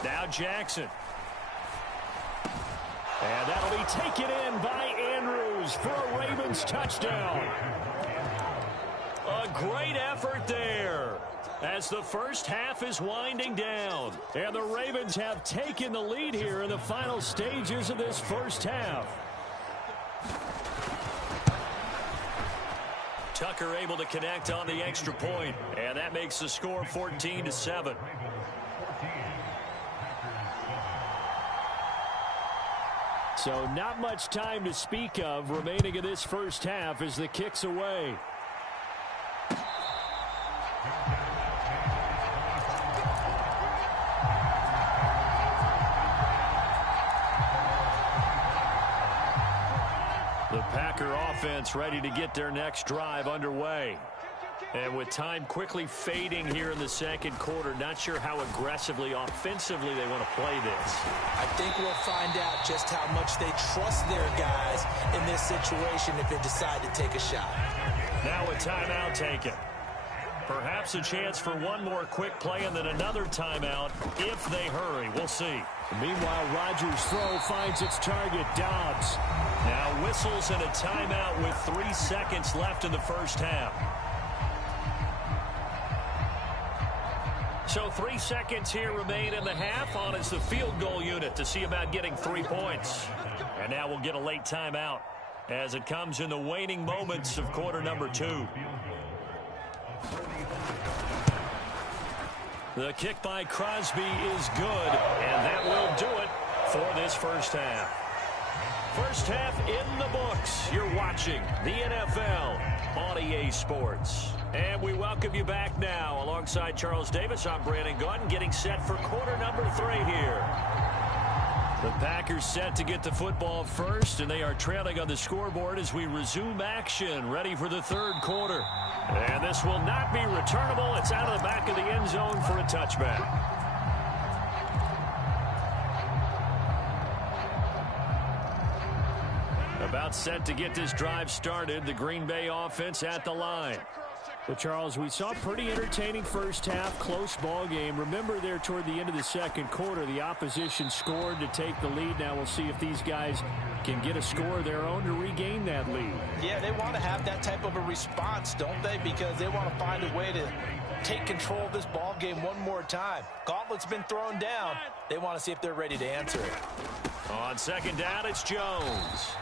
Now Jackson. And that'll be taken in by Andrews for a Ravens touchdown. A great effort there as the first half is winding down. And the Ravens have taken the lead here in the final stages of this first half. Tucker able to connect on the extra point, and that makes the score 14-7. So not much time to speak of remaining in this first half as the kick's away. The Packer offense ready to get their next drive underway. And with time quickly fading here in the second quarter, not sure how aggressively, offensively they want to play this. I think we'll find out just how much they trust their guys in this situation if they decide to take a shot. Now a timeout taken. Perhaps a chance for one more quick play and then another timeout if they hurry. We'll see. Meanwhile, Rodgers' throw finds its target, Dobbs. Now whistles and a timeout with 3 seconds left in the first half. So 3 seconds here remain in the half on as the field goal unit to see about getting 3 points. And now we'll get a late timeout as it comes in the waning moments of quarter number 2. The kick by Crosby is good, and that will do it for this first half. First half in the books. You're watching the NFL on EA Sports. And we welcome you back now. Alongside Charles Davis, I'm Brandon Gordon, getting set for quarter number 3 here. The Packers set to get the football first, and they are trailing on the scoreboard as we resume action, ready for the third quarter. And this will not be returnable. It's out of the back of the end zone for a touchback. About set to get this drive started. The Green Bay offense at the line. Well, Charles, we saw a pretty entertaining first half, close ball game. Remember there toward the end of the second quarter, the opposition scored to take the lead. Now we'll see if these guys can get a score of their own to regain that lead. Yeah, they want to have that type of a response, don't they? Because they want to find a way to take control of this ball game one more time. Gauntlet's been thrown down. They want to see if they're ready to answer it. On second down, it's Jones.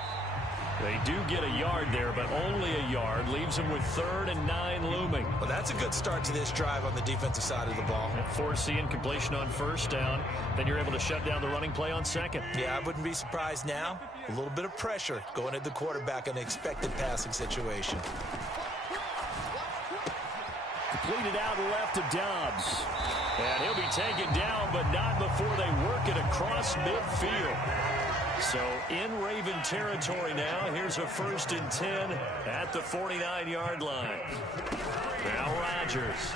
They do get a yard there, but only a yard. Leaves them with 3rd and 9 looming. Well, that's a good start to this drive on the defensive side of the ball. Force the incompletion on first down. Then you're able to shut down the running play on second. Yeah, I wouldn't be surprised now. A little bit of pressure going at the quarterback in an expected passing situation. Completed out left to Dobbs. And he'll be taken down, but not before they work it across midfield. So in Raven territory now. Here's a 1st and 10 at the 49-yard line. Now Rodgers.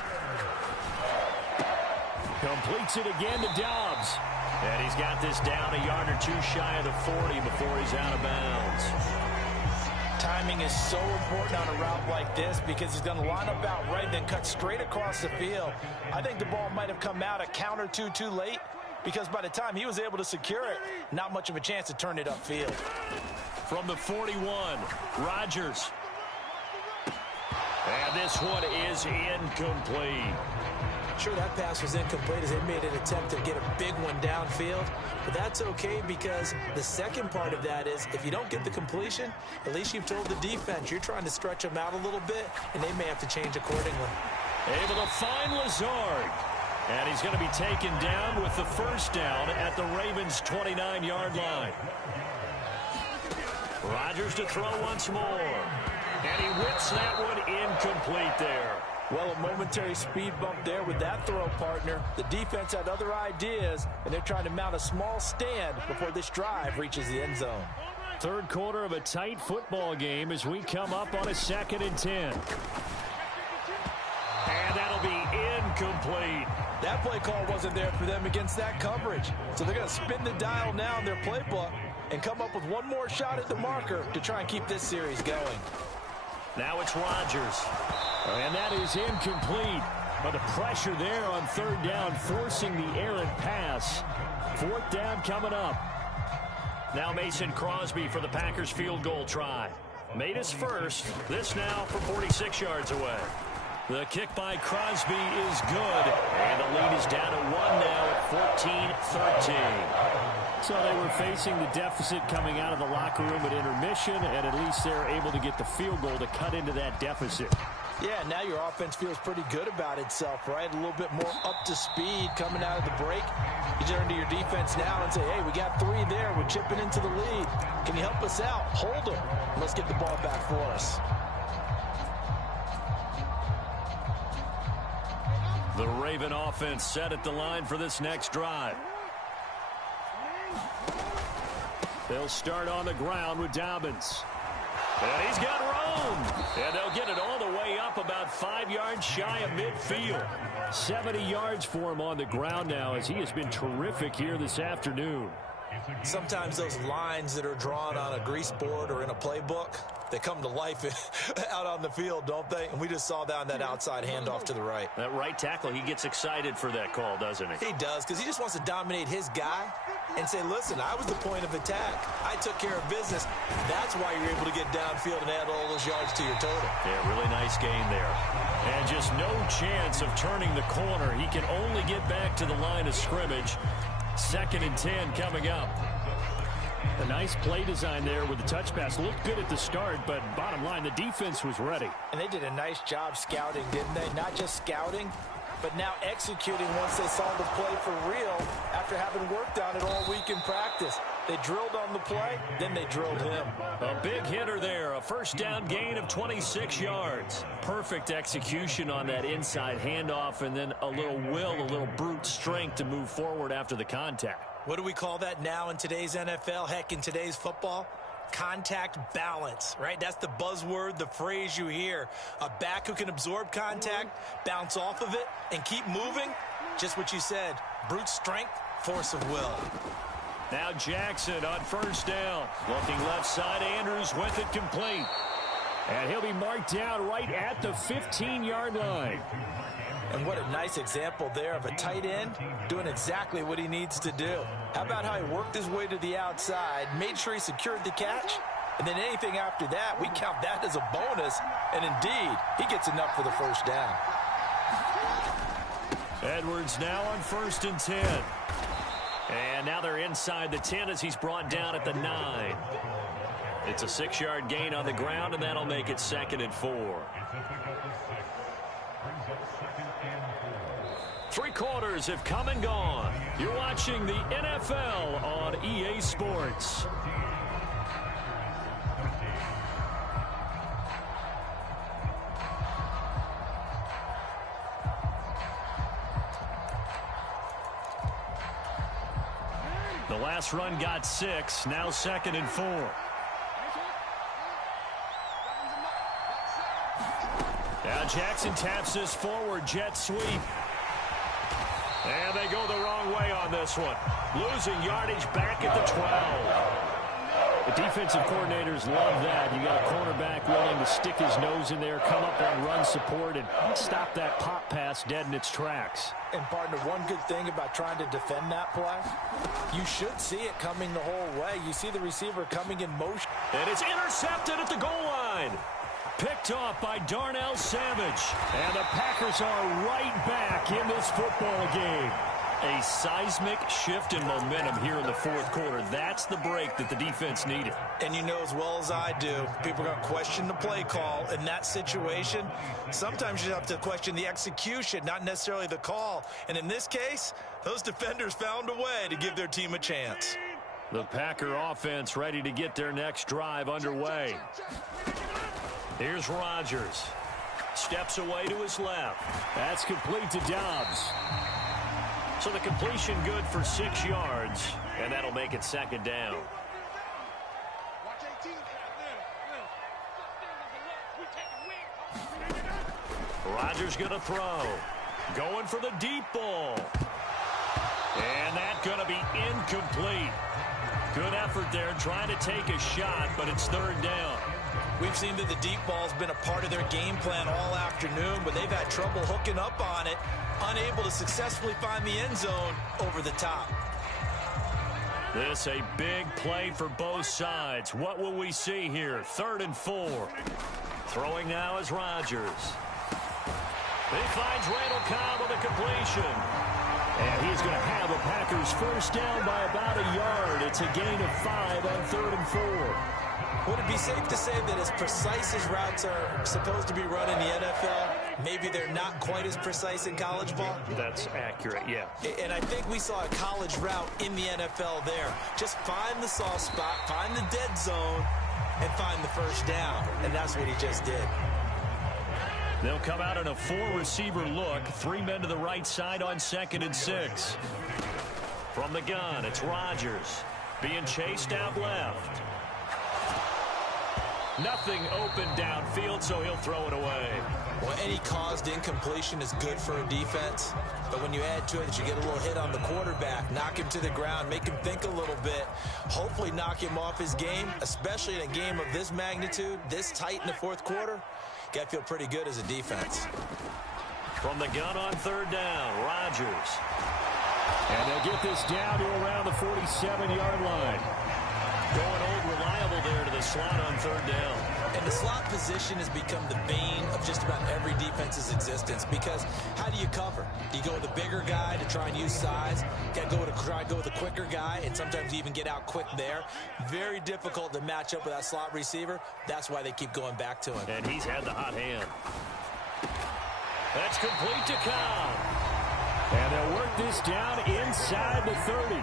Completes it again to Dobbs. And he's got this down a yard or 2 shy of the 40 before he's out of bounds. Timing is so important on a route like this because he's going to line up out right and then cut straight across the field. I think the ball might have come out a count or two too late, because by the time he was able to secure it, not much of a chance to turn it upfield. From the 41, Rodgers. And this one is incomplete. Sure, that pass was incomplete as they made an attempt to get a big one downfield. But that's okay because the second part of that is if you don't get the completion, at least you've told the defense you're trying to stretch them out a little bit, and they may have to change accordingly. Able to find Lazard. And he's going to be taken down with the 1st down at the Ravens' 29-yard line. Rodgers to throw once more. And he whips that one incomplete there. Well, a momentary speed bump there with that throw, partner. The defense had other ideas, and they're trying to mount a small stand before this drive reaches the end zone. Third quarter of a tight football game as we come up on a 2nd and 10. And that'll be incomplete. That play call wasn't there for them against that coverage. So they're going to spin the dial now in their playbook and come up with one more shot at the marker to try and keep this series going. Now it's Rodgers. And that is incomplete. But the pressure there on 3rd down, forcing the errant pass. 4th down coming up. Now Mason Crosby for the Packers field goal try. Made his first. This now from 46 yards away. The kick by Crosby is good. And the lead is down to 1 now at 14-13. So they were facing the deficit coming out of the locker room at intermission, and at least they're able to get the field goal to cut into that deficit. Yeah, now your offense feels pretty good about itself, right? A little bit more up to speed coming out of the break. You turn to your defense now and say, hey, we got 3 there. We're chipping into the lead. Can you help us out? Hold them. Let's get the ball back for us. The Raven offense set at the line for this next drive. They'll start on the ground with Dobbins. And he's got room. And they'll get it all the way up about 5 yards shy of midfield. 70 yards for him on the ground now as he has been terrific here this afternoon. Sometimes those lines that are drawn on a grease board or in a playbook, they come to life out on the field, don't they? And we just saw that on that outside handoff to the right. That right tackle, he gets excited for that call, doesn't he? He does, because he just wants to dominate his guy and say, listen, I was the point of attack. I took care of business. That's why you're able to get downfield and add all those yards to your total. Yeah, really nice gain there. And just no chance of turning the corner. He can only get back to the line of scrimmage. 2nd and 10 coming up. A nice play design there with the touch pass. Looked good at the start, but bottom line, the defense was ready. And they did a nice job scouting, didn't they? Not just scouting, but now executing once they saw the play for real after having worked on it all week in practice. They drilled on the play, then they drilled him. A big hitter there, a 1st down gain of 26 yards. Perfect execution on that inside handoff, and then a little will, a little brute strength to move forward after the contact. What do we call that now in today's NFL? Heck, in today's football? Contact balance, right? That's the buzzword, the phrase you hear. A back who can absorb contact, bounce off of it, and keep moving. Just what you said, brute strength, force of will. Now Jackson on 1st down. Looking left side, Andrews with it complete. And he'll be marked down right at the 15-yard line. And what a nice example there of a tight end doing exactly what he needs to do. How about how he worked his way to the outside, made sure he secured the catch, and then anything after that, we count that as a bonus. And indeed, he gets enough for the 1st down. Edwards now on 1st and 10. And now they're inside the 10 as he's brought down at the 9. It's a 6-yard gain on the ground, and that'll make it 2nd and 4. 3 quarters have come and gone. You're watching the NFL on EA Sports. The last run got 6, now 2nd and 4. Now Jackson taps this forward, jet sweep. And they go the wrong way on this one. Losing yardage back at the 12. The defensive coordinators love that. You got a cornerback willing to stick his nose in there, come up on run support, and stop that pop pass dead in its tracks. And, partner, one good thing about trying to defend that play, you should see it coming the whole way. You see the receiver coming in motion. And it's intercepted at the goal line. Picked off by Darnell Savage. And the Packers are right back in this football game. A seismic shift in momentum here in the 4th quarter. That's the break that the defense needed. And you know as well as I do, people are going to question the play call in that situation. Sometimes you have to question the execution, not necessarily the call. And in this case, those defenders found a way to give their team a chance. The Packer offense ready to get their next drive underway. Here's Rodgers. Steps away to his left. That's complete to Dobbs. So the completion good for 6 yards, and that'll make it 2nd down. Rodgers going to throw. Going for the deep ball. And that's going to be incomplete. Good effort there trying to take a shot, but it's 3rd down. We've seen that the deep ball's been a part of their game plan all afternoon, but they've had trouble hooking up on it, unable to successfully find the end zone over the top. This a big play for both sides. What will we see here? 3rd and 4. Throwing now is Rodgers. He finds Randall Cobb on the completion. And he's going to have a Packers first down by about a yard. It's a gain of 5 on 3rd and 4. Would it be safe to say that as precise as routes are supposed to be run in the NFL, maybe they're not quite as precise in college ball? That's accurate, yeah. And I think we saw a college route in the NFL there. Just find the soft spot, find the dead zone, and find the first down. And that's what he just did. They'll come out in a 4-receiver look. 3 men to the right side on 2nd and 6. From the gun, it's Rodgers being chased out left. Nothing open downfield, so he'll throw it away. Well, any caused incompletion is good for a defense. But when you add to it that you get a little hit on the quarterback, knock him to the ground, make him think a little bit, hopefully knock him off his game, especially in a game of this magnitude, this tight in the 4th quarter, got to feel pretty good as a defense. From the gun on 3rd down, Rodgers. And they'll get this down to around the 47-yard line. Going old reliable there to the slot on 3rd down. And the slot position has become the bane of just about every defense's existence, because how do you cover? Do you go with the bigger guy to try and use size? You got to try and go with the quicker guy, and sometimes you even get out quick there. Very difficult to match up with that slot receiver. That's why they keep going back to him. And he's had the hot hand. That's complete to Cobb. And they'll work this down inside the 30.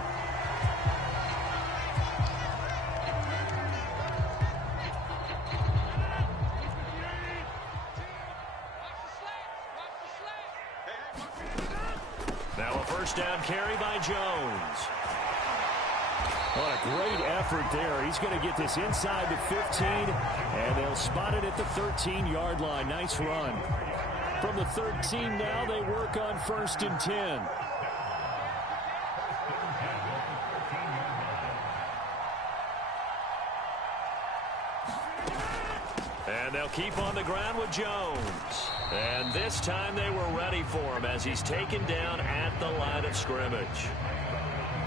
Now a first down carry by Jones. What a great effort there. He's going to get this inside the 15, and they'll spot it at the 13-yard line. Nice run. From the 13 now, they work on 1st and 10. And they'll keep on the ground with Jones. And this time they were ready for him as he's taken down at the line of scrimmage.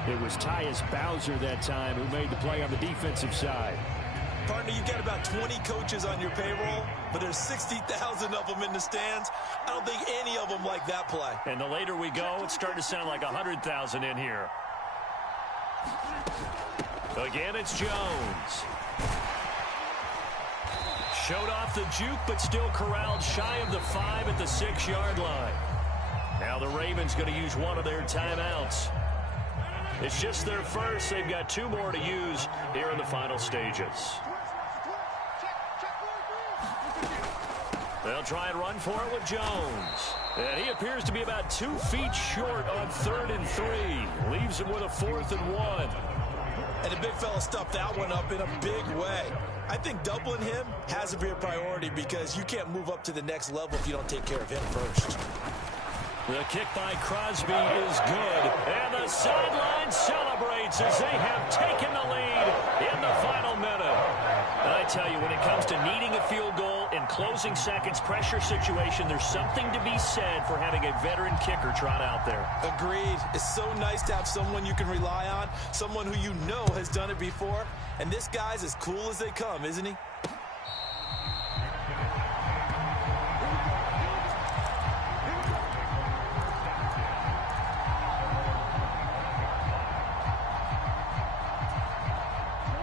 It was Tyus Bowser that time who made the play on the defensive side. Partner, you've got about 20 coaches on your payroll, but there's 60,000 of them in the stands. I don't think any of them like that play. And the later we go, it's starting to sound like 100,000 in here. Again, it's Jones. Showed off the juke, but still corralled shy of the 5 at the 6-yard line. Now the Ravens going to use one of their timeouts. It's just their first. They've got 2 more to use here in the final stages. They'll try and run for it with Jones. And he appears to be about 2 feet short on 3rd and 3. Leaves him with a 4th and 1. And the big fella stuffed that one up in a big way. I think doubling him has to be a priority because you can't move up to the next level if you don't take care of him first. The kick by Crosby is good. And the sideline celebrates as they have taken the lead in the final minute. And I tell you, when it comes to needing a field goal in closing seconds, pressure situation, there's something to be said for having a veteran kicker trot out there. Agreed. It's so nice to have someone you can rely on, someone who you know has done it before. And this guy's as cool as they come, isn't he?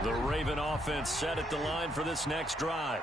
The Raven offense set at the line for this next drive.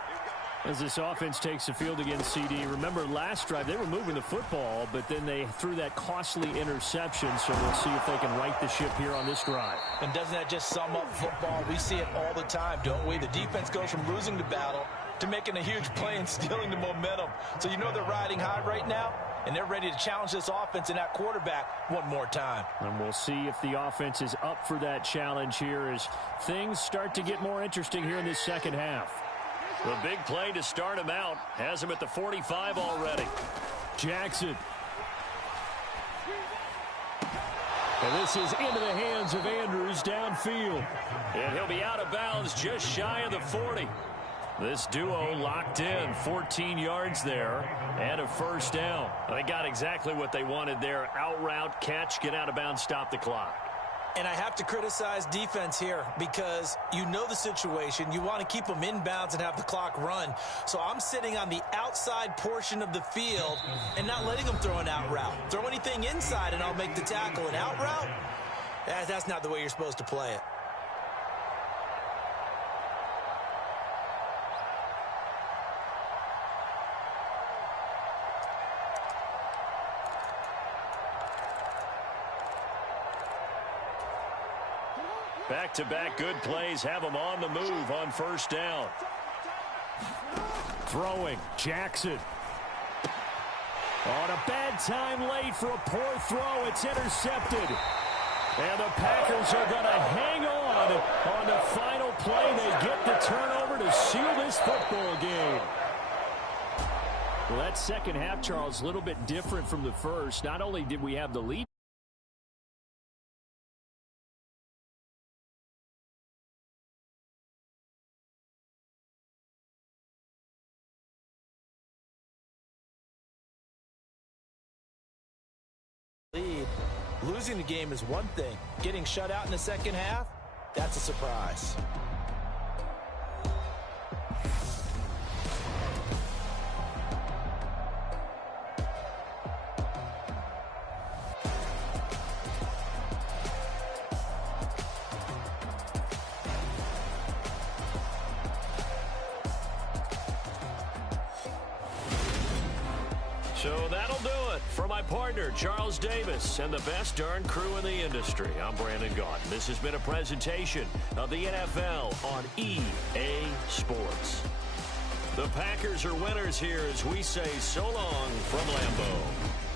As this offense takes the field against CD, remember last drive they were moving the football, but then they threw that costly interception, so we'll see if they can right the ship here on this drive. And doesn't that just sum up football? We see it all the time, don't we? The defense goes from losing the battle to making a huge play and stealing the momentum. So you know they're riding high right now, and they're ready to challenge this offense and that quarterback one more time. And we'll see if the offense is up for that challenge here as things start to get more interesting here in this second half. The big play to start him out has him at the 45 already. Jackson. And this is into the hands of Andrews downfield. And he'll be out of bounds just shy of the 40. This duo locked in, 14 yards there, and a first down. They got exactly what they wanted there. Out route, catch, get out of bounds, stop the clock. And I have to criticize defense here because you know the situation. You want to keep them inbounds and have the clock run. So I'm sitting on the outside portion of the field and not letting them throw an out route. Throw anything inside and I'll make the tackle. An out route? That's not the way you're supposed to play it. Back-to-back good plays have them on the move on first down. Throwing, Jackson. On a bad time late for a poor throw. It's intercepted. And the Packers are going to hang on the final play. They get the turnover to seal this football game. Well, that second half, Charles, a little bit different from the first. Not only did we have the lead, Losing the game is one thing. Getting shut out in the second half, that's a surprise. So that'll do it for my partner, Charles Davis, and the best darn crew in the industry. I'm Brandon Gaudin. This has been a presentation of the NFL on EA Sports. The Packers are winners here as we say so long from Lambeau.